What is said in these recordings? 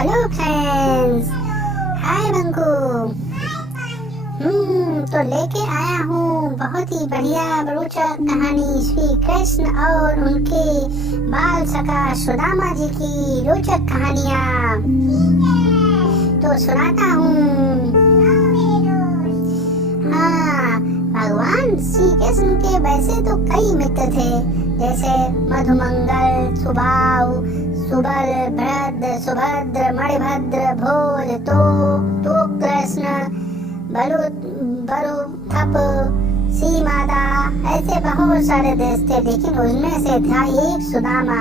Hello friends, हाय बंकू। तो लेके आया हूँ बहुत ही बढ़िया रोचक कहानी श्री कृष्ण और उनके बाल सखा सुदामा जी की रोचक कहानियाँ। तो सुनाता हूँ। हाँ, भगवान श्री कृष्ण के वैसे तो कई मित्र थे, जैसे मधुमंगल, सुबाहु, सुबल, भद्र, सुभद्र, मणिभद्र, भोज, तो कृष्ण, बरु, थप, सीमादा, ऐसे बहुत सारे देश थे। लेकिन उनमें से था एक सुदामा,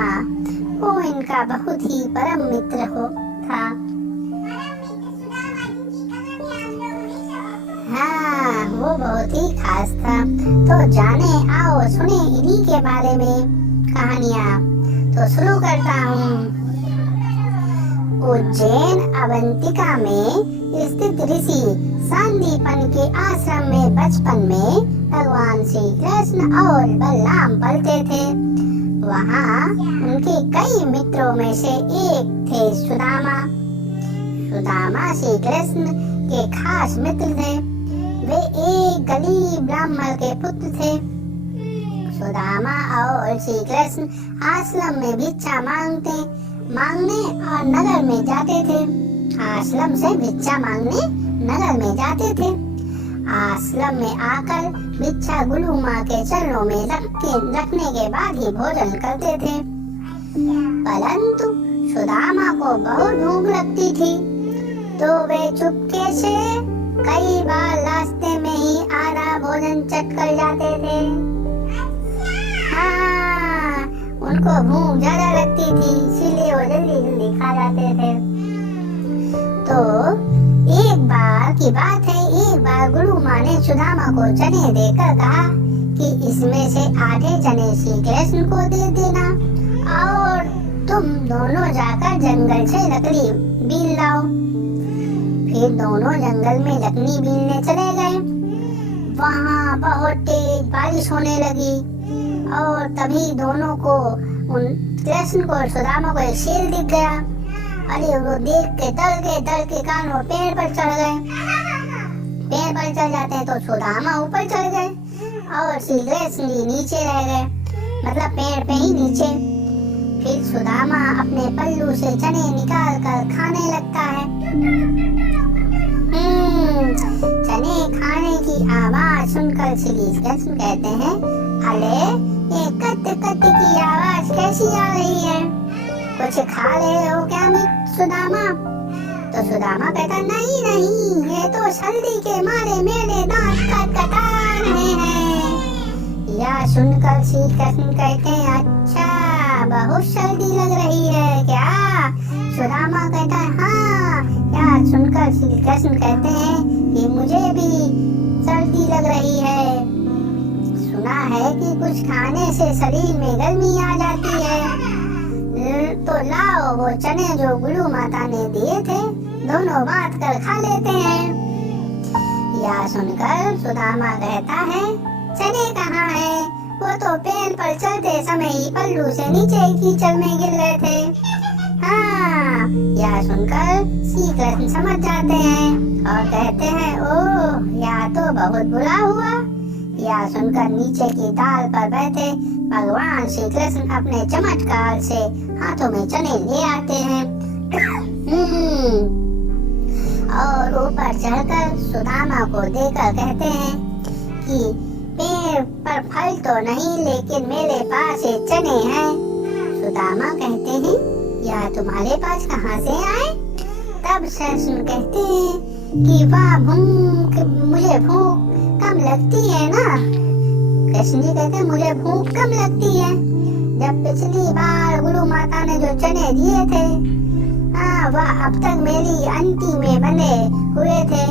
वो इनका बहुत ही परम मित्र था। हाँ, वो बहुत ही खास था। तो जाने आओ सुने इन्हीं के बारे में कहानियाँ। तो शुरू करता हूँ। उज्जैन अवंतिका में स्थित ऋषि सांदीपन के आश्रम में बचपन में भगवान श्री कृष्ण और बलराम पलते थे। वहाँ उनके कई मित्रों में से एक थे सुदामा। सुदामा श्री कृष्ण के खास मित्र थे। वे एक गरीब ब्राह्मण के पुत्र थे। सुदामा और श्री कृष्ण आश्रम में भिक्षा मांगने और नगर में जाते थे। आश्रम से भिक्षा मांगने नगर में जाते थे। आश्रम में आकर भिक्षा गुरु माँ के चरणों में रखने के बाद ही भोजन करते थे। परंतु सुदामा को बहुत भूख लगती थी, तो वे चुपके से कई बार रास्ते में ही आधा भोजन चट कर जाते थे। हाँ, उनको भूख ज्यादा लगती थी, इसीलिए वो जल्दी खा जाते थे। तो एक बार की बात है, एक बार गुरु माँ ने सुदामा को चने देकर कहा कि इसमें से आधे चने श्री कृष्ण को दे देना और तुम दोनों जाकर जंगल से लकड़ी बीन लाओ। फिर दोनों जंगल में लकड़ी बीनने चले गए। वहाँ बहुत तेज बारिश होने लगी और तभी दोनों को, उन कृष्ण को और सुदामा को, एक शेर दिख गया। अरे वो देख के डर के कारण वो पेड़ पर चढ़ गए। पेड़ पर चढ़ जाते हैं तो सुदामा ऊपर चढ़ गए और श्री कृष्ण जी नीचे रह गए, मतलब पेड़ पे ही नीचे। फिर सुदामा अपने पल्लू से चने निकाल कर खाने लगता है। चने खाने की आवाज सुनकर श्री कृष्ण कहते हैं, अरे ये कट कट की आवाज कैसी आ रही है? कुछ खा रहे हो क्या सुदामा? तो सुदामा कहता, नहीं, ये तो सर्दी के मारे मेरे दांत कटकटा रहे हैं। यह सुनकर श्री कृष्ण कहते हैं, अच्छा बहुत सर्दी लग रही है क्या? सुदामा कहता है, हाँ। यह सुनकर श्री कृष्ण कहते हैं कि मुझे भी सर्दी लग रही है। सुना है कि कुछ खाने से शरीर में गर्मी आ जाती है, तो लाओ वो चने जो गुरु माता ने दिए थे, दोनों बांट कर खा लेते हैं। यह सुनकर सुदामा कहता है, चने कहाँ है? वो तो पेड़ पर चलते समय ही पल्लू से नीचे कीचड़ में गिर गए थे। हाँ, यह सुनकर श्री कृष्ण समझ जाते हैं और कहते हैं, ओह यह तो बहुत बुरा हुआ। यह सुनकर नीचे की डाल पर बैठे भगवान श्री कृष्ण अपने चमत्कार से हाथों में चने ले आते हैं और ऊपर चढ़कर सुदामा को देकर कहते हैं कि पेड़ पर फल तो नहीं, लेकिन मेरे पास ये चने हैं। सुदामा कहते हैं, यह तुम्हारे पास कहाँ से आए? तब कृष्ण कहते हैं कि वाह, मुझे भूख कम लगती है ना। कृष्ण जी कहते हैं, मुझे भूख कम लगती है। जब पिछली बार गुरु माता ने जो चने दिए थे, हाँ, वह अब तक मेरी अंती में बने हुए थे,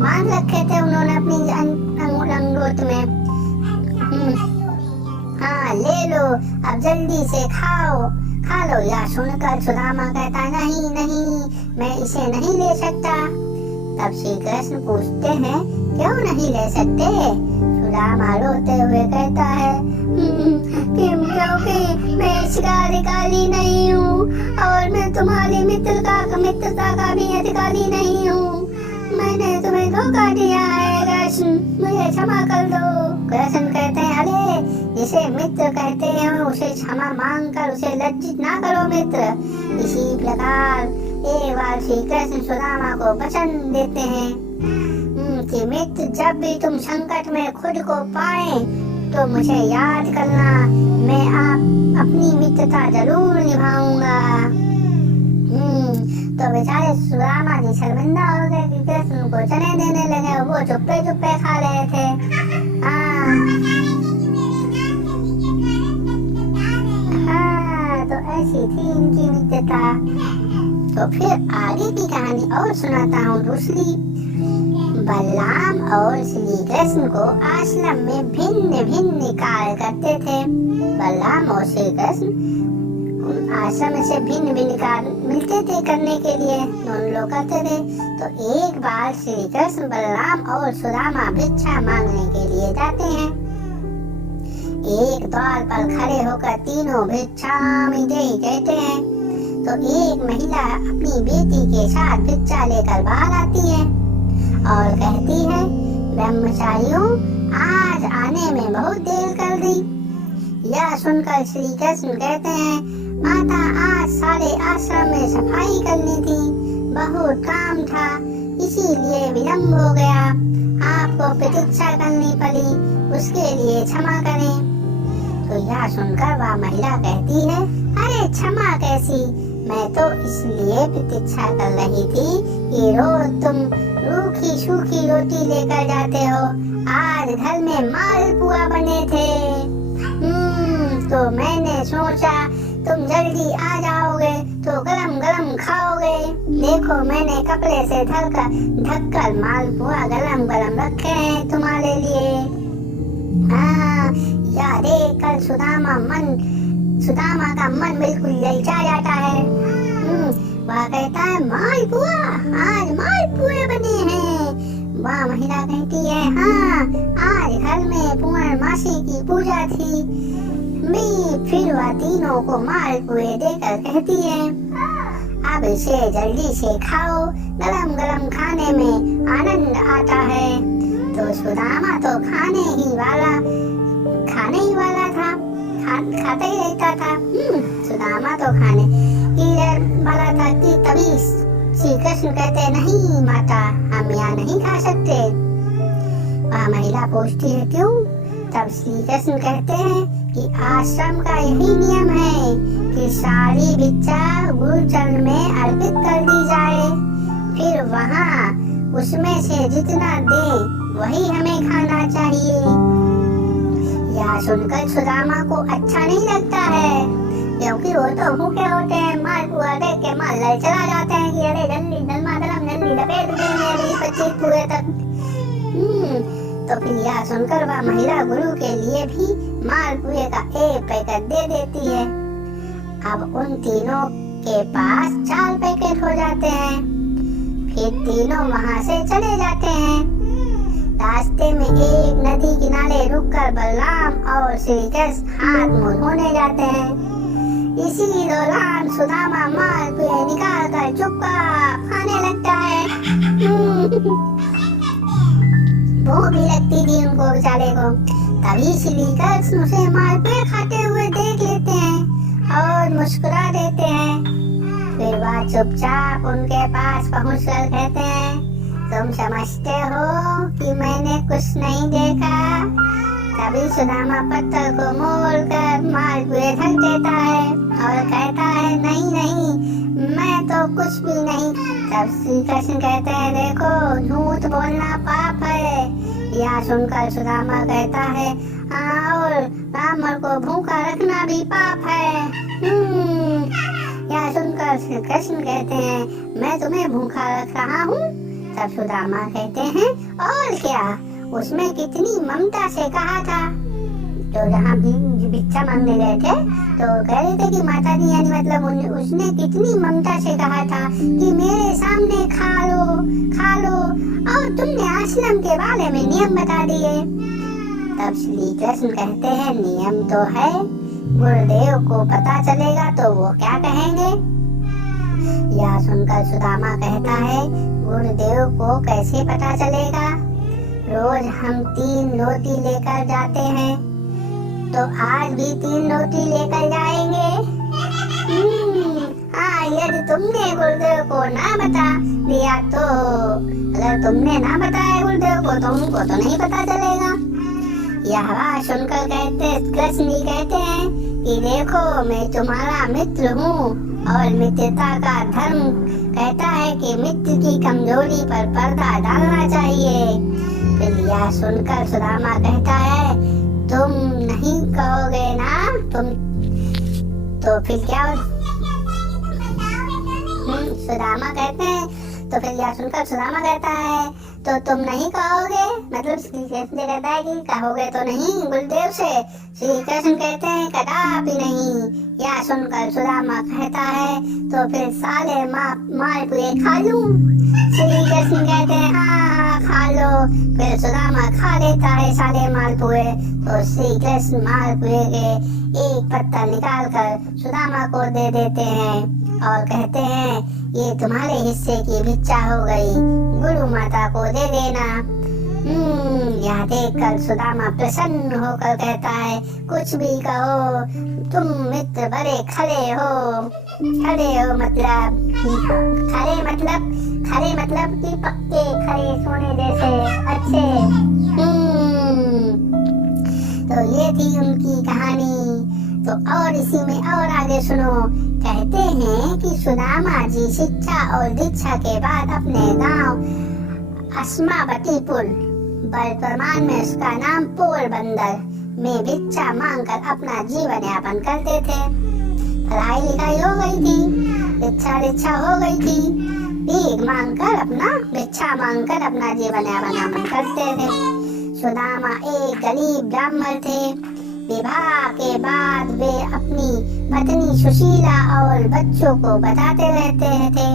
मान रखे थे उन्होंने अपनी अंगूठ में। हाँ, ले लो, अब जल्दी से खा लो। या सुनकर सुदामा कहता, नहीं, मैं इसे नहीं ले सकता। तब श्री कृष्ण पूछते हैं, क्यों नहीं ले सकते? सुदामा रोते हुए कहता है, क्योंकि मैं शिकारी काली नहीं हूँ और मैं तुम्हारे मित्र का मित्रता का भी अधिकारी नहीं हूँ। मैंने तुम्हें धोखा दिया है कृष्ण, मुझे क्षमा कर दो। कृष्ण कहते हैं अरे जिसे मित्र कहते हैं उसे क्षमा मांगकर उसे लज्जित ना करो मित्र। इसी प्रकार एक बार श्री कृष्ण सुदामा को वचन देते हैं कि मित्र जब भी तुम संकट में खुद को पाए तो मुझे याद करना, मैं आप अपनी मित्रता जरूर निभाऊंगा। तो बेचारे सुदामा जी शर्मिंदा हो गए कि कृष्ण को चने देने लगे, वो चुप्पे चुप्पे खा रहे थे। तो ऐसी थी इनकी मित्रता। तो फिर आगे की कहानी और सुनाता हूँ दूसरी। बलराम और श्री कृष्ण को आश्रम में भिन्न भिन्न कार्य करते थे। बलराम और श्री कृष्ण आश्रम से भिन्न भिन्न कार्य मिलते थे करने के लिए, दोनों लोग करते थे। तो एक बार श्री कृष्ण बलराम और सुदामा भिक्षा मांगने के लिए जाते हैं। एक द्वार पर खड़े होकर तीनों भिक्षामि देहि कहते हैं। तो एक महिला अपनी बेटी के साथ भिक्षा लेकर बाहर आती है और कहती है ब्रह्मचारियों आज आने में बहुत देर कर दी। यह सुनकर श्री कृष्ण कहते हैं माता आज सारे आश्रम में सफाई करनी थी, बहुत काम था इसीलिए विलम्ब हो गया, आपको प्रतीक्षा करनी पड़ी, उसके लिए क्षमा करें। तो यह सुनकर वह महिला कहती है अरे क्षमा कैसी, मैं तो इसलिए प्रतीक्षा कर रही थी कि रोज तुम रूखी सूखी रोटी लेकर जाते हो, आज घर में मालपुआ बने थे। तो मैंने सोचा तुम जल्दी आ जाओगे तो गरम गरम खाओगे। देखो मैंने कपड़े से ढककर मालपुआ गरम गरम रखे हैं तुम्हारे लिए। यह देख कर सुदामा का मन बिल्कुल ललचा जाता है। वह कहता है मालपुआ, आज मालपुए बने हैं। वह महिला कहती है हाँ आज घर में पूर्णमासी की पूजा थी। फिर वह तीनों को मालपुए देकर कहती है अब इसे जल्दी से खाओ, गरम गरम खाने में आनंद आता है। तो सुदामा तो खाने ही वाला था, खाता ही रहता था। सुदामा तो खाने ही वाला था कि तभी श्री कृष्ण कहते नहीं माता हम यहाँ नहीं खा सकते। वह महिला पूछती है क्यों? तब श्री कृष्ण कहते हैं कि आश्रम का यही नियम है कि सारी भिक्षा गुरुचरण में अर्पित कर दी जाए, फिर वहाँ उसमें से जितना दे वही हमें खाना चाहिए। यह सुनकर सुदामा को अच्छा नहीं लगता है क्योंकि वो तो भूखे होते हैं। मालपुआ देख के माल चला जाते हैं कि अरे जल्दी गरमा गरम जल्दी लपेट देंगे अभी 25 पूरे तक। तो फिर यह सुनकर वह महिला गुरु के लिए भी मालपुए का एक पैकेट दे देती है। अब उन तीनों के पास 4 पैकेट हो जाते हैं। फिर तीनों वहां से चले जाते हैं। रास्ते में एक नदी किनारे रुककर बलराम और श्री कृष्ण हाथ मुंह धोने जाते हैं। इसी दौरान सुदामा मालपुए निकाल कर चुपचाप खाने लगता है। भूख भी लगती थी उनको बेचारे को। तभी श्री कृष्ण उसे मालपुए खाते हुए देख लेते हैं और मुस्कुरा देते हैं। फिर वह चुपचाप उनके पास पहुंचकर कहते हैं तुम समझते हो कि मैंने कुछ नहीं देखा। तभी सुदामा पत्थर को मोड़ कर मालपुए ढक देता है और कहता है नहीं नहीं मैं तो कुछ भी नहीं। तब श्री कृष्ण कहते हैं देखो झूठ बोलना पाप है। यह सुनकर सुदामा कहता है और ब्राह्मण को भूखा रखना भी पाप है। यह सुनकर श्री कृष्ण कहते हैं मैं तुम्हें भूखा रख रहा हूँ। तब सुदामा कहते हैं और क्या, उसमें कितनी ममता से कहा था। तो जहाँ भिक्षा मांगने गए थे तो कह रहे थे कि माता जी यानी मतलब उसने कितनी ममता से कहा था कि मेरे सामने खा लो और तुमने आश्रम के बारे में नियम बता दिए। तब श्री कृष्ण कहते हैं नियम तो है, गुरुदेव को पता चलेगा तो वो क्या कहेंगे। यह सुनकर सुदामा कहता है, गुरुदेव को कैसे पता चलेगा? रोज हम 3 रोटी लेकर जाते हैं, तो आज भी 3 रोटी लेकर जाएंगे। हाँ, यदि तुमने गुरुदेव को ना बता दिया तो, अगर तुमने ना बताया गुरुदेव को तो उनको तो नहीं पता चलेगा। यह बात सुनकर कृष्ण जी कहते हैं कि देखो, मैं तुम्हारा मित्र हूँ और मित्रता का धर्म कहता है कि मित्र की कमजोरी पर पर्दा डालना चाहिए। फिर यह सुनकर सुदामा कहता है, तुम नहीं कहोगे ना, तुम तो फिर क्या? सुदामा कहते हैं, तो फिर यह सुनकर सुदामा कहता है, तो तुम नहीं कहोगे? मतलब श्री कृष्ण कहता है कि कहोगे तो नहीं गुरुदेव से? श्री कृष्ण कहते हैं, कदापि नहीं। यह सुनकर सुदामा कहता है, तो फिर साले मालपुए खा लूं? श्री कृष्ण कहते हैं, हाँ खा लो। फिर सुदामा खा लेता है साले मालपुए। तो श्री कृष्ण मालपुए के एक पत्ता निकाल कर सुदामा को दे देते हैं और कहते हैं, ये तुम्हारे हिस्से की भिक्षा हो गई, गुरु माता को दे देना। यह देखकर सुदामा प्रसन्न होकर कहता है, कुछ भी कहो, तुम मित्र बड़े खरे हो। खरे हो मतलब खरे मतलब कि पक्के खरे सोने जैसे अच्छे। तो ये थी उनकी कहानी। तो और इसी में और आगे सुनो। कहते हैं कि सुदामा जी शिक्षा और दीक्षा के बाद अपने गांव अस्मावतीपुर, वर्तमान में उसका नाम पोरबंदर में भिक्षा मांगकर अपना जीवन यापन करते थे। पढ़ाई लिखाई हो गई थी, भिक्षा हो गई थी, भिक्षा मांगकर अपना जीवन यापन करते थे। सुदामा एक गरीब ब्राह्मण थे। विवाह के बाद वे अपनी पत्नी सुशीला और बच्चों को बताते रहते थे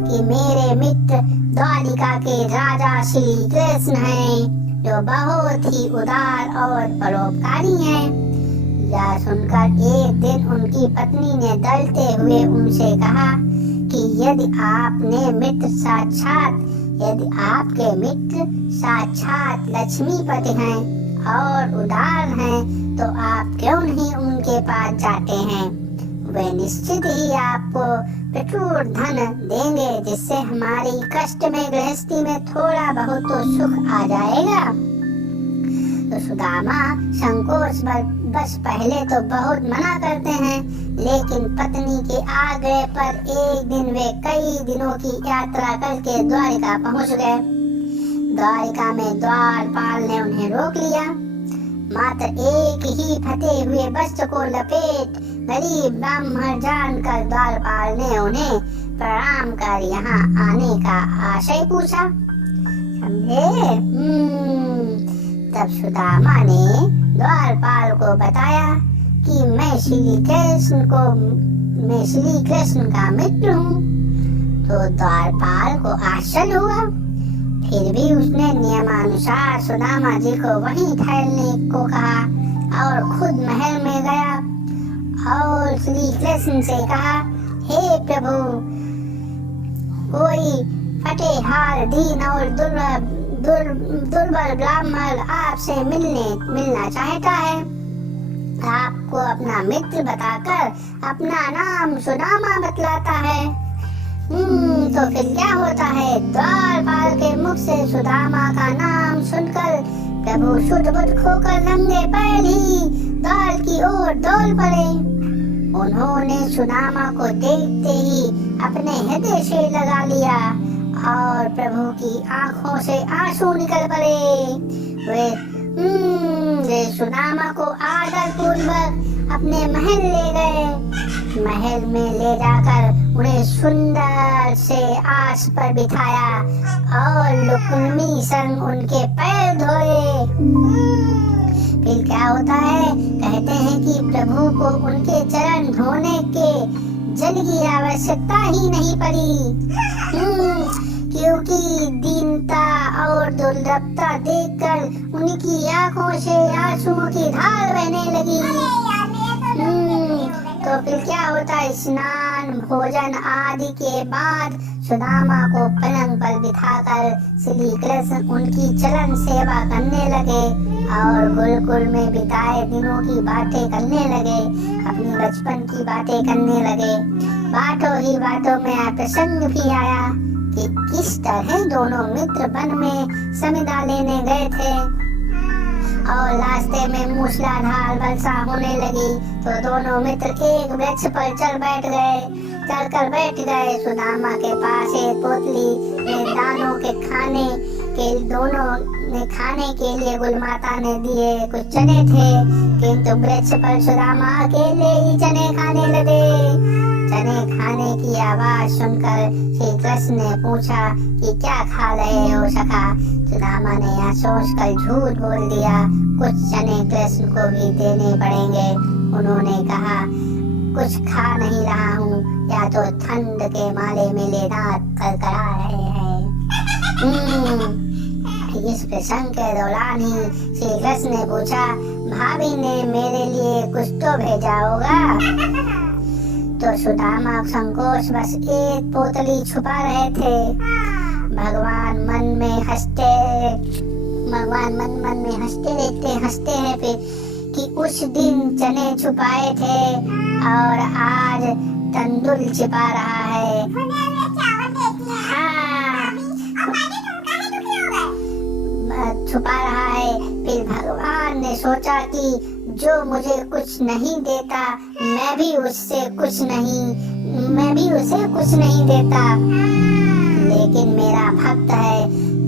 कि मेरे मित्र द्वारिका के राजा श्री कृष्ण हैं, जो बहुत ही उदार और परोपकारी हैं। यह सुनकर एक दिन उनकी पत्नी ने डरते हुए उनसे कहा कि यदि आपके मित्र साक्षात लक्ष्मीपति हैं और उदार हैं, तो आप क्यों नहीं उनके पास जाते हैं? वे निश्चित ही आपको प्रचुर धन देंगे, जिससे हमारी कष्ट में गृहस्थी में थोड़ा बहुत तो सुख आ जाएगा। तो सुदामा संकोच बस पहले तो बहुत मना करते हैं, लेकिन पत्नी के आग्रह पर एक दिन वे कई दिनों की यात्रा करके द्वारिका पहुंच गए। द्वारिका में द्वारपाल ने उन्हें रोक लिया। मात्र एक ही फटे हुए वस्त्र को लपेट गरीब ब्राह्मण जानकर द्वारपाल ने उन्हें प्रणाम कर यहाँ आने का आशय पूछा। समझे? तब सुदामा ने द्वारपाल को बताया कि मैं श्री कृष्ण का मित्र हूँ। तो द्वारपाल को आश्चर्य हुआ। फिर भी उसने नियमानुसार सुदामा जी को वहीं ठहरने को कहा और खुद महल में गया और श्री कृष्ण से कहा, हे प्रभु, कोई फटेहार दीन और दुर्बल ब्राह्मण आपसे मिलना चाहता है। आपको अपना मित्र बताकर अपना नाम सुदामा बतलाता है। तो फिर क्या होता है? द्वारपाल के मुख से सुदामा का नाम सुनकर प्रभु शुद्ध बुद्ध खोकर नंगे पैर ही द्वार की ओर दौड़ पड़े। उन्होंने सुदामा को देखते ही अपने हृदय से लगा लिया और प्रभु की आंखों से आंसू निकल पड़े। वे सुदामा को आदर पूर्वक अपने महल ले गए। महल में ले जाकर उन्हें सुंदर से आस पर बिठाया और लुक्मी संग उनके पैर धोए। फिर क्या होता है? कहते हैं कि प्रभु को उनके चरण धोने के जल की आवश्यकता ही नहीं पड़ी, क्योंकि दीनता और दुर्लभता देखकर उनकी आंखों से आंसुओं की धार बहने लगी। तो फिर क्या होता है, स्नान भोजन आदि के बाद सुदामा को पलंग पर बिठाकर श्री कृष्ण उनकी चरण सेवा करने लगे और गुरुकुल में बिताए दिनों की बातें करने लगे, अपनी बचपन की बातें करने लगे। बातों ही बातों में प्रसंग भी आया कि किस तरह दोनों मित्र वन में समिधा लेने गए थे और रास्ते में मूसलाधार वर्षा होने लगी तो दोनों मित्र एक वृक्ष पर चढ़कर बैठ गए। सुदामा के पास एक पोतली में दानों के दोनों ने खाने के लिए गुलमाता ने दिए कुछ चने थे, किंतु वृक्ष पर सुदामा अकेले ही चने खाने लगे। चने खाने की आवाज सुनकर श्री कृष्ण ने पूछा कि क्या खा रहे हो सखा। सुदामा ने यह सोचकर झूठ बोल दिया, कुछ चने कृष्ण को भी देने पड़ेंगे। उन्होंने कहा, कुछ खा नहीं रहा हूँ, या तो ठंड के मारे मेरे दांत कड़कड़ा रहे हैं। इस प्रसंग के दौरान ही श्री कृष्ण ने पूछा, भाभी ने मेरे लिए कुछ तो भेजा होगा। तो सुदामा संकोच बस एक पोतली छुपा रहे थे। भगवान मन में हंसते हैं फिर कि उस दिन चने छुपाए थे और आज तंदुल छिपा रहा है। हाँ, छुपा रहा है। फिर भगवान ने सोचा कि जो मुझे कुछ नहीं देता मैं भी उसे कुछ नहीं देता, लेकिन मेरा भक्त है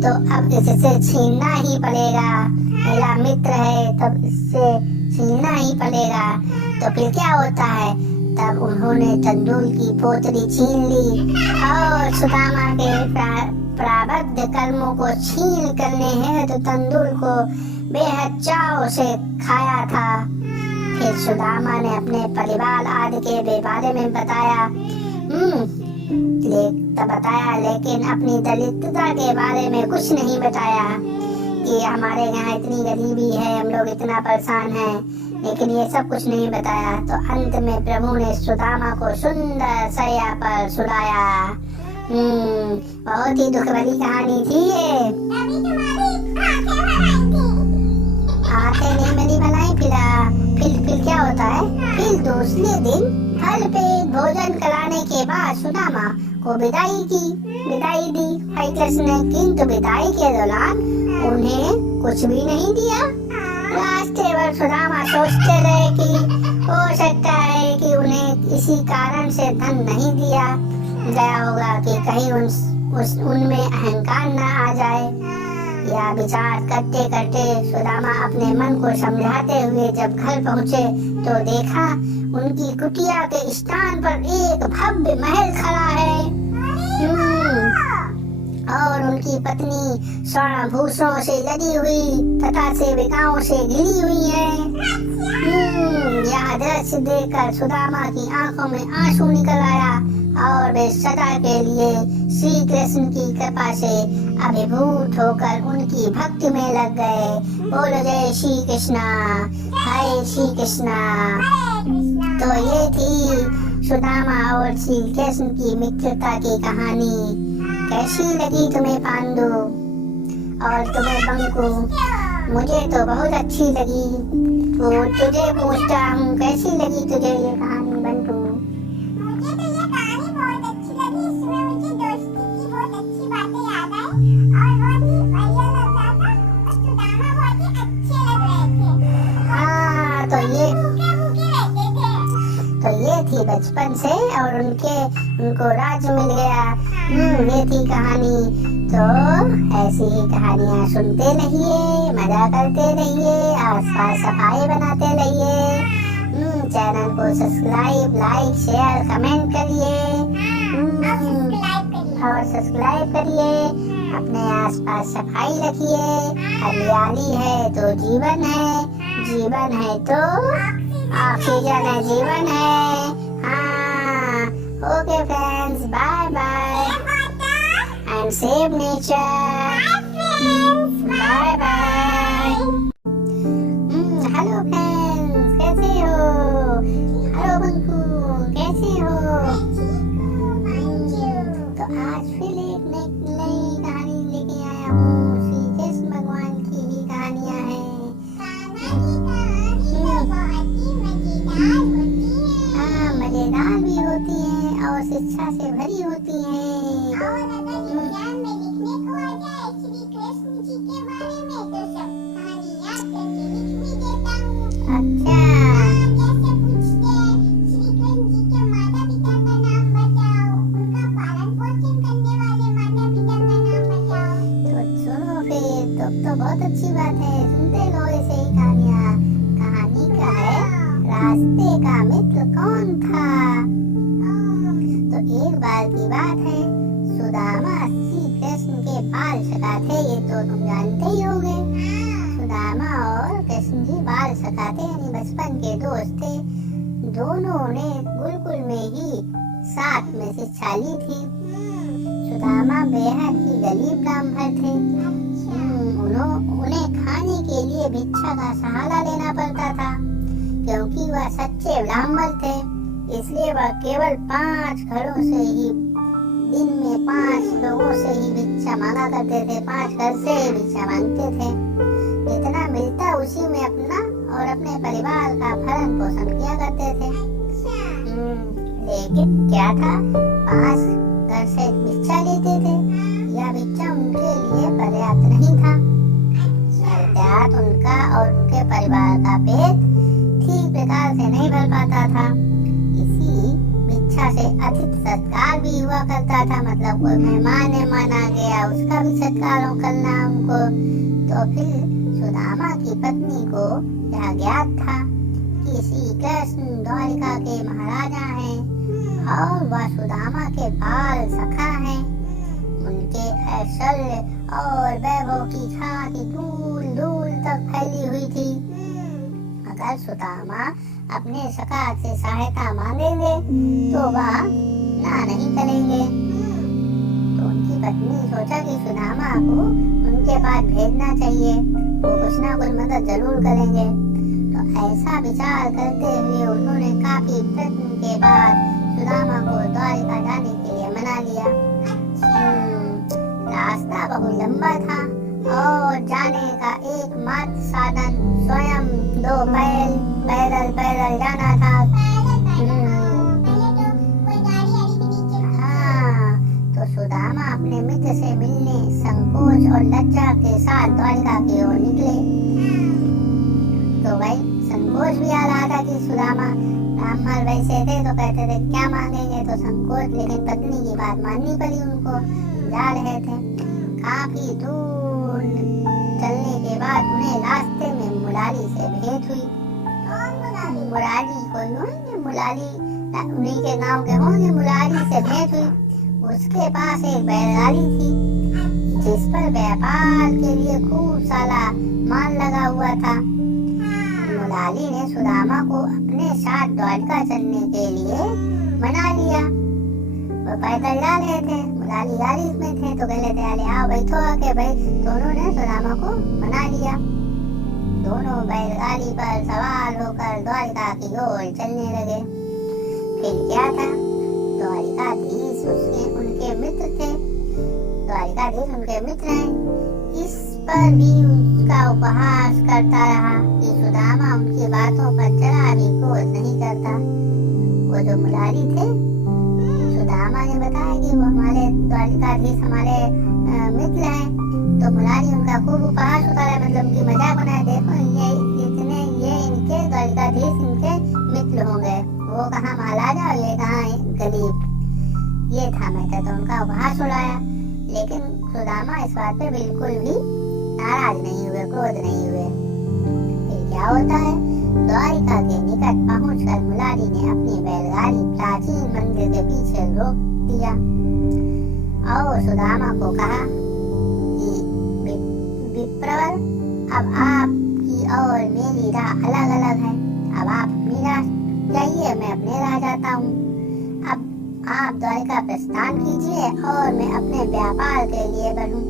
तो अब इससे छीनना ही पड़ेगा। मेरा मित्र है तब इससे छीनना ही पड़ेगा। तो फिर क्या होता है, तब उन्होंने तंदूल की पोतली छीन ली और सुदामा के प्रारब्ध कर्मों को छीन करने हैं तो तंदूल को बेहद चाव से खाया था। फिर सुदामा ने अपने परिवार आदि के बारे में बताया, लेकिन अपनी दलितता के बारे में कुछ नहीं बताया कि हमारे यहाँ इतनी गरीबी है, हम लोग इतना परेशान हैं, लेकिन ये सब कुछ नहीं बताया। तो अंत में प्रभु ने सुदामा को सुंदर शैया पर सुलाया। बहुत ही दुख भरी कहानी थी ये। आंखें नहीं मेरी बनाई। फिर क्या होता है, फिर दूसरे दिन फल पे भोजन कराने के बाद सुदामा को विदाई दी भाई कृष्ण ने, किंतु विदाई के दौरान उन्हें कुछ भी नहीं दिया। रास्ते भर सुदामा सोचते रहे कि हो सकता है कि उन्हें किसी कारण से धन नहीं दिया गया होगा कि कहीं उनमें अहंकार न आ जाए। या विचार करते करते सुदामा अपने मन को समझाते हुए जब घर पहुँचे तो देखा उनकी कुटिया के स्थान पर एक भव्य महल खड़ा है और उनकी पत्नी स्वर्णभूषणों से लदी हुई तथा सेविकाओं से घिरी हुई है। यह दृश्य देखकर सुदामा की आंखों में आंसू निकल आया और वे सदा के लिए श्री कृष्ण की कृपा से अभिभूत होकर उनकी भक्ति में लग गए। बोलो जय श्री कृष्णा, हरे श्री कृष्णा। तो ये थी सुदामा और श्री कृष्ण की मित्रता की कहानी। कैसी लगी तुम्हें पांडु और तुम्हें बंकु? मुझे तो बहुत अच्छी लगी। तो तुझे पूछता हूँ, कैसी लगी तुझे ये कहानी बंटू? मुझे तो ये कहानी बहुत अच्छी लगी। इसमें मुझे दोस्ती की बहुत अच्छी बातें याद आई और बहुत ही बढ़िया लग रहा था और सुदामा बहुत ही अच्छे लग रहे थे। हाँ, तो ये रहते थे। तो ये थी बचपन से और उनको राज मिल गया। ये थी कहानी। तो ऐसी ही कहानियाँ सुनते रहिए, मजा करते रहिए, आसपास सफाई बनाते रहिए। चैनल को सब्सक्राइब, लाइक, शेयर, कमेंट करिए और सब्सक्राइब करिए। अपने आसपास सफाई रखिए। हरियाली है तो जीवन है, जीवन है तो ऑक्सीजन है, जीवन है। हाँ, okay friends, bye bye and save nature. Bye bye. Hello friends, कैसे हो? हेलो बंकू। आज फिर एक नई कहानी लेके आया हूँ। श्री कृष्ण भगवान की ही कहानियाँ हैं। हाँ, मजेदार भी होती हैं और शिक्षा से भरी होती हैं। अच्छा, तो सुनो फिर, तो बहुत अच्छी बात है। सुनते रहो ऐसे ही कहानियाँ। कहानी का है, रास्ते का मित्र कौन था। तो एक बार की बात है, सुदामा श्री कृष्ण के बाल सखा थे। ये तो तुम जानते ही होंगे। सुदामा और कृष्ण जी बाल सखा थे, यानी बचपन के दोस्त थे। दोनों ने गुरुकुल में ही साथ में शिक्षा ली थी। सुदामा बेहद ही गरीब ब्राह्मण थे। उन्हें खाने के लिए भिक्षा का सहारा लेना पड़ता था, क्योंकि वह सच्चे ब्राह्मण थे। इसलिए वह केवल 5 घरों से ही, दिन में 5 लोगों से ही भिक्षा मांगा करते थे। 5 घर से ही भिक्षा मांगते थे। जितना मिलता उसी में अपना और अपने परिवार का भरण पोषण किया करते थे। लेकिन क्या था, 5 घर से भिक्षा लेते थे। यह भिक्षा उनके लिए पर्याप्त नहीं था। अर्थात उनका और उनके परिवार का पेट ठीक प्रकार से नहीं भर पाता था। इसी भिक्षा से अतिथि सत्कार भी हुआ करता था। मतलब कोई मेहमान आ गया, उसका भी सत्कार करना उनको। तो फिर सुदामा की पत्नी को यह ज्ञात था कि श्री कृष्ण द्वारिका के महाराजा हैं और वह सुदामा के बाल सखा हैं। उनके ऐश्वर्य और वैभव की छाती दूर दूर तक फैली हुई थी। अगर सुदामा अपने सखा से सहायता मांगेंगे तो वह ना नहीं करेंगे। तो उनकी पत्नी सोचा कि सुदामा को उनके पास भेजना चाहिए, वो कुछ ना कुछ मदद जरूर करेंगे। तो ऐसा विचार करते हुए उन्होंने काफी प्रयत्न के बाद सुदामा को द्वारिका जाने के लिए मना लिया। रास्ता बहुत लंबा था और जाने का एकमात्र साधन स्वयं 2 पैदल जाना था। हाँ, तो सुदामा अपने मित्र से मिलने संकोच और लज्जा के साथ द्वारिका की ओर निकले। तो भाई संकोच भी आ रहा था कि सुदामा ब्राह्मण वैसे थे तो कहते थे क्या मांगेंगे, तो संकोच, लेकिन पत्नी की बात माननी पड़ी उनको। जा रहे थे, काफी दूर चलने के बाद उन्हें रास्ते में मुरारी से भेंट हुई। मुरारी कोई होंगे, मुरारी उन्हीं के गांव के होंगे। मुरारी से भेंट हुई। उसके पास एक बैलगाड़ी थी जिस पर व्यापार के लिए खूब सारा माल लगा हुआ था। मुरारी ने सुदामा को अपने साथ द्वारिका चलने के लिए मना लिया। वो पैदल जा रहे थे, मुरारी गाड़ी में थे, तो कहले थे अरे आओ बैठो आके। भाई दोनों ने सुदामा को मना लिया। दोनों बैलगाड़ी पर सवार होकर द्वारिका की ओर चलने लगे। फिर क्या था, द्वारिकाधीश उनके मित्र थे। द्वारिकाधीश उनके मित्र हैं। इस पर भी उसका उपहास करता रहा कि सुदामा उनकी बातों पर जरा भी गौर नहीं करता। वो जो मुरारी थे, सुदामा ने बताया कि वो हमारे द्वारिकाधीश हमारे मित्र हैं। तो मुरारी उनका खूब उपहास होता है, मतलब कि मजाक बनाया। देखो ये इनके द्वारिकाधीश इनके मित्र हो गए, वो कहाँ महाराजा और ये कहाँ गरीब। ये था मैटर, तो उनका उपहास उड़ाया। लेकिन सुदामा इस बात पे बिल्कुल भी नाराज नहीं हुए, क्रोध नहीं हुए। फिर क्या होता है, द्वारिका के निकट पहुंचकर मुरारी ने अपनी बैलगाड़ी प्राचीन मंदिर के पीछे रोक दिया और सुदामा को कहा कि विप्रवर, अब आपकी और मेरी राह अलग अलग है। अब आप अपनी राह जाइए, मैं अपने राह जाता हूँ। अब आप द्वारिका प्रस्थान कीजिए और मैं अपने व्यापार के लिए बढ़ूं।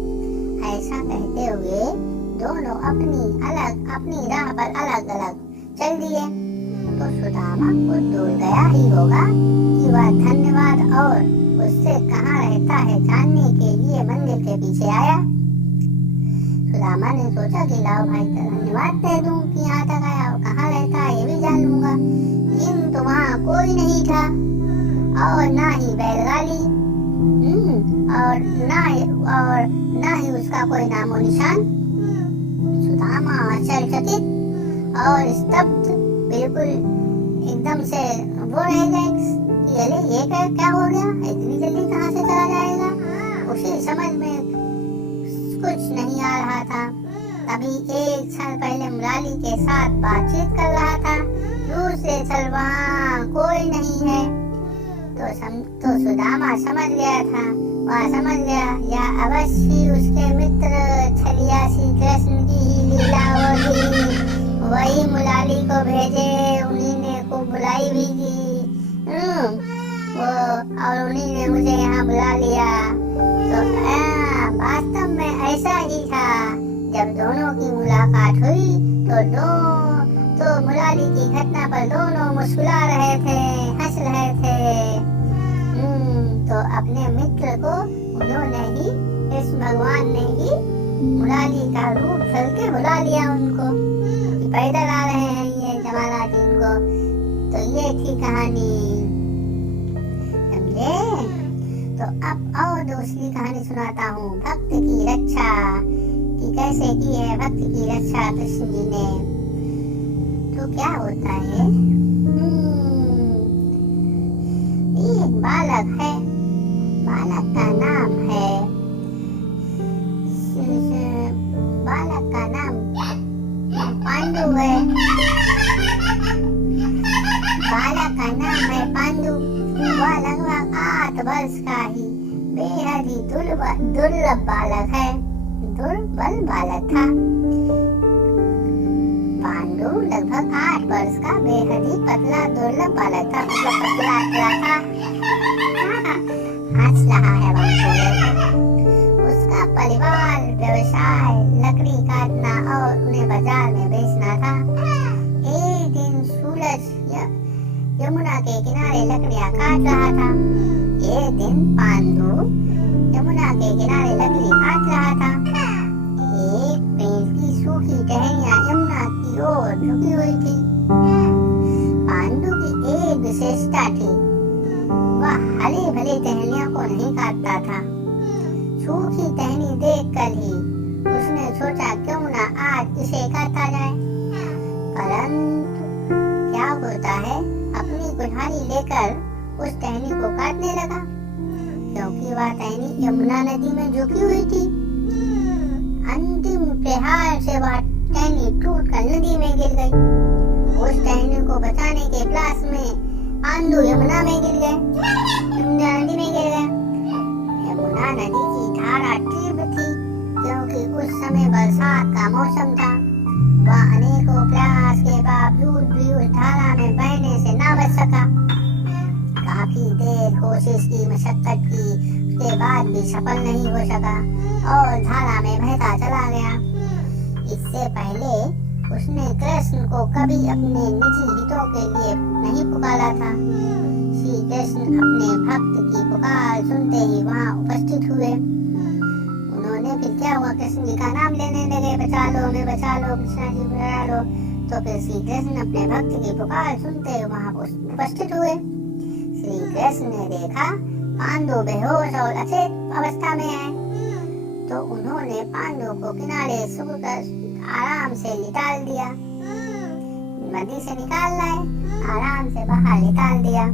ऐसा कहते हुए दोनों अपनी राह पर अलग अलग चल दिए। तो सुदामा को दूर गया ही होगा कि वह धन्यवाद और उससे कहाँ रहता है जानने के लिए मंदिर के पीछे आया। सुदामा ने सोचा कि लाओ भाई धन्यवाद कह दूं कि यहाँ तक आया, और कहाँ रहता है ये भी जान लूंगा। लेकिन तो वहाँ कोई नहीं था, और ना ही बैलगाड़ी, और ना ही उसका कोई नामो निशान। सुदामा आश्चर्यचकित और स्तब्ध, बिल्कुल एकदम से वो रह गए कि अरे ये क्या हो गया, इतनी जल्दी कहाँ से चला जाएगा। उसे समझ में कुछ नहीं आ रहा था। तभी एक क्षण पहले मुराली के साथ बातचीत कर रहा था, दूसरे क्षण वहाँ कोई नहीं है। तो सुदामा समझ गया था, वह समझ गया यह अवश्य ही उसके मित्र छलिया श्री कृष्ण की ही लीला होगी। वही मुराली को भेजे, उन्हीं ने को बुलाई भी की, और उन्हीं ने मुझे यहाँ बुला लिया। तो वास्तव में ऐसा ही था। जब दोनों की मुलाकात हुई तो मुराली की घटना पर दोनों मुस्कुरा रहे थे, हंस रहे थे। तो अपने मित्र को उन्होंने ही, इस भगवान ने ही मुराली का रूप धर के बुला लिया उनको कि पैदल आ रहे हैं ये जमाला जी इनको। तो ये थी कहानी, समझे। तो अब और दूसरी कहानी सुनाता हूँ, भक्त की रक्षा, कि कैसे की है भक्त की रक्षा कृष्ण जी ने। तो क्या होता है, एक बालक है, बालक का नाम है, बालक का नाम पांडु है। बालक का नाम है पांडु। वह लगभग 8 वर्ष का ही बेहद ही दुर्लभ बालक है, दुर्बल बालक था। पांडु लगभग 8 वर्ष का बेहद ही पतला दुर्लभ बालक था, मतलब पतला था। हंस रहा है उसका परिवार व्यवसाय लकड़ी काटना और उन्हें बाजार में बेचना था। एक दिन सूरज यमुना के किनारे लकड़ियां काट रहा था। एक दिन पांडु यमुना के किनारे लकड़ी काट रहा था। एक पेड़ की सूखी टहनियां यमुना की ओर झुकी हुई थी। पांडु की एक विशेषता थी, वह हरी भरी टहनियों को नहीं काटता था। सूखी टहनी देखकर ही उसने सोचा क्यों ना आज इसे काटा जाए। परंतु क्या होता है, अपनी कुल्हाड़ी लेकर उस टहनी को काटने लगा, क्योंकि वह टहनी यमुना नदी में झुकी हुई थी। अंतिम प्रहार से वह टहनी टूटकर नदी में गिर गई। उस टहनी को बचाने के प्रयास में पांडु यमुना में गिर गए, यमुना नदी में गिर गए। यमुना नदी की धारा तीव्र थी, क्योंकि उस समय बरसात का मौसम था। वह अनेकों प्रयास के बावजूद भी उस धारा में बहने से न बच सका। काफी देर कोशिश की, मशक्कत की, उसके बाद भी सफल नहीं हो सका और धारा में बहता चला गया। इससे पहले उसने कृष्ण को कभी अपने निजी हितों के लिए नहीं पुकारा था। श्री कृष्ण अपने भक्त की पुकार सुनते ही वहाँ उपस्थित हुए। उन्होंने फिर क्या हुआ, कृष्ण जी का नाम लेने लगे, बचा लो हमें, बचा लो कृष्ण जी, बचा लो। तो फिर श्री कृष्ण अपने भक्त की पुकार सुनते वहाँ उपस्थित हुए। श्री कृष्ण ने देखा पांडु बेहोश और अचेत अवस्था में है, तो उन्होंने पांडु को किनारे सुनकर आराम से लिटाल दिया। नदी से निकाल लाए, आराम से बाहर निकाल दिया।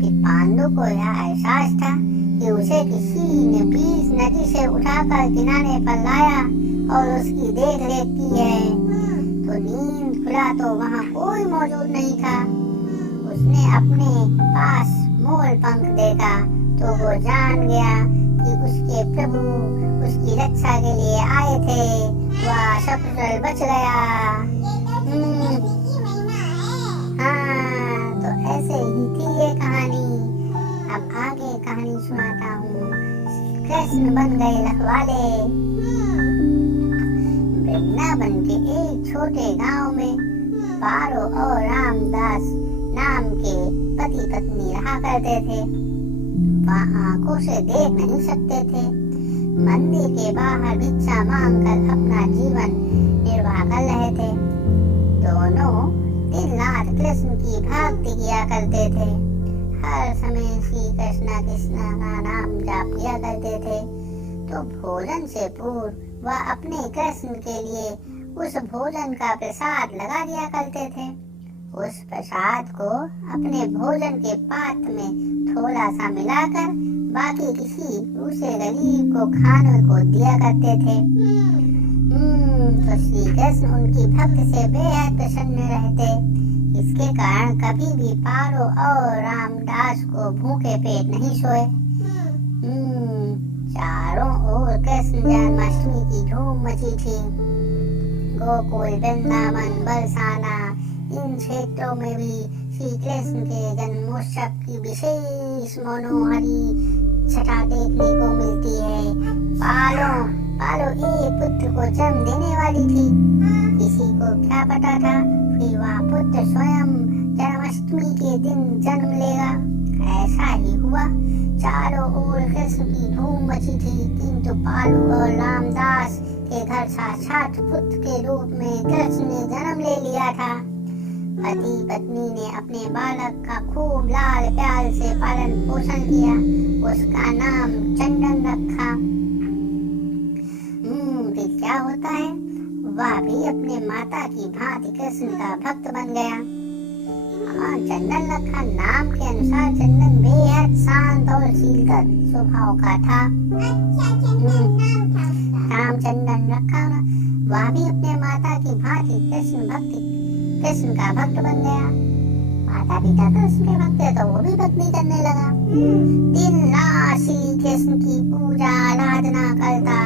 फिर पांडु को यह एहसास था कि उसे किसी ने बीच नदी से उठाकर किनारे पर लाया और उसकी देख रेख की है। तो नींद खुला तो वहाँ कोई मौजूद नहीं था। उसने अपने पास मोल पंख देखा तो वो जान गया कि उसके प्रभु उसकी रक्षा के लिए आए थे। वह सकुशल बच गया। हाँ, तो ऐसे ही थी ये कहानी। अब आगे कहानी सुनाता हूँ। कृष्ण बन गए रखवाले। वृंदावन के एक छोटे गांव में पारो और रामदास नाम के पति पत्नी रहा करते थे। वह आंखों से देख नहीं सकते थे। मंदिर के बाहर भिक्षा मांगकर अपना जीवन निर्वाह कर रहे थे। दोनों दिन रात कृष्ण की भक्ति किया करते थे। हर समय श्री कृष्ण कृष्ण का नाम जाप किया करते थे। तो भोजन से पूर्व वह अपने कृष्ण के लिए उस भोजन का प्रसाद लगा दिया करते थे। उस प्रसाद को अपने भोजन के पात्र में थोड़ा सा मिलाकर बाकी किसी दूसरे गरीब को खाने को दिया करते थे। तो श्री कृष्ण उनकी भक्ति से बेहद प्रसन्न रहते। इसके कारण कभी भी पारो और रामदास को भूखे पेट नहीं सोए। चारों ओर कृष्ण जन्माष्टमी की धूम मची थी। गोकुल, वृंदावन, बरसाना, इन क्षेत्रों में भी श्री कृष्ण के जन्मोत्सव की विशेष मनोहरी छटा देखने को मिलती है। पालो एक पुत्र को जन्म देने वाली थी। किसी को क्या पता था कि वह पुत्र स्वयं जन्माष्टमी के दिन जन्म लेगा। ऐसा ही हुआ। चारों ओर कृष्ण की धूम मची थी, किंतु पालू और रामदास के घर साक्षात पुत्र के रूप में कृष्ण ने जन्म ले लिया था। पति पत्नी ने अपने बालक का खूब लाल प्यार से पालन पोषण किया। उसका नाम चंदन रखा। फिर क्या होता है, वह भी अपने माता की भांति कृष्ण का भक्त बन गया। चंदन रखा। नाम के अनुसार चंदन बेहद शांत और शीतल स्वभाव का था। नाम चंदन रखा। वह भी अपने माता की भांति कृष्ण का भक्त बन गया। माता पिता कृष्ण के भक्त थे तो वो भी भक्ति करने लगा। दिन रात श्री कृष्ण की पूजा आराधना करता।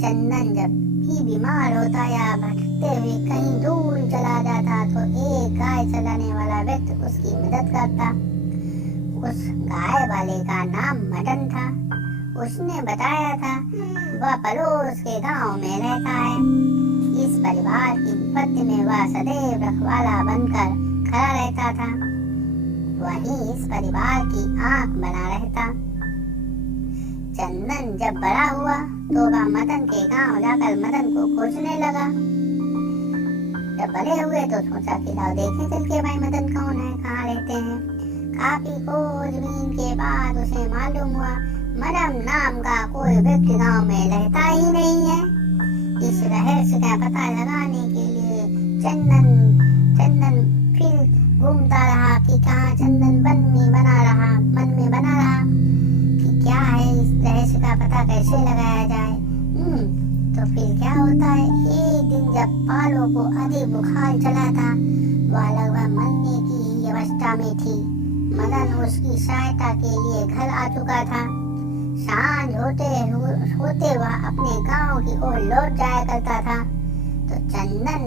चंदन जब भी बीमार होता या भटकते हुए कहीं दूर चला जाता तो एक गाय चलाने वाला व्यक्ति उसकी मदद करता। उस गाय वाले का नाम मदन था। उसने बताया था वह पड़ोस के गांव में रहता है। इस परिवार की विपत्ति में वह सदैव रखवाला बनकर खड़ा रहता था। वही इस परिवार की आंख बना रहता। चंदन जब बड़ा हुआ तो वह मदन के गांव जाकर मदन को खोजने लगा। जब बड़े हुए तो सोचा कि लाओ देखें चल के भाई मदन कौन है, कहाँ रहते हैं। काफी खोजबीन के बाद उसे मालूम हुआ मदन नाम का कोई व्यक्ति गांव में रहता ही नहीं है। इस रहस्य का पता लगाने के लिए चंदन फिर घूमता रहा कि कहाँ चंदन मन में बना रहा कि क्या है इस रहस्य का पता कैसे लगाया जाए। तो फिर क्या होता है, एक दिन जब पालो को अधिक बुखार चला था, वह लगभग मरने की ही अवस्था में थी। मदन उसकी सहायता के लिए घर आ चुका था। सांझ होते वह अपने गांव की ओर लौट जाया करता था। तो चंदन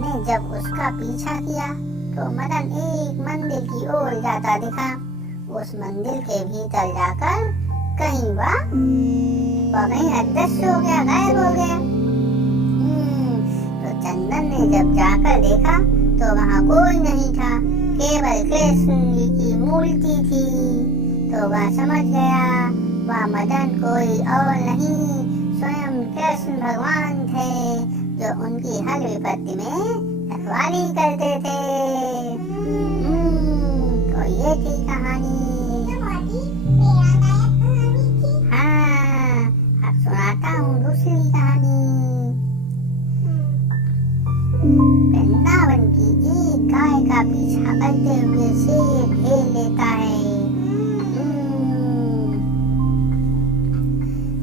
ने जब उसका पीछा किया तो मदन एक मंदिर की ओर जाता दिखा। उस मंदिर के भीतर जाकर कहीं वह कहीं अदृश्य हो गया, गायब हो गया। तो चंदन ने जब जाकर देखा तो वहाँ कोई नहीं था, केवल कृष्ण जी की मूर्ति थी। तो वह समझ गया वह मदन कोई और नहीं स्वयं कृष्ण भगवान थे, जो उनकी हर विपत्ति में रखवाली करते थे। तो ये थी कहानी। हाँ, अब सुनाता हूँ दूसरी कहानी। वृंदावन की एक गाय का पीछा करते हुए शेर घेर लेता है।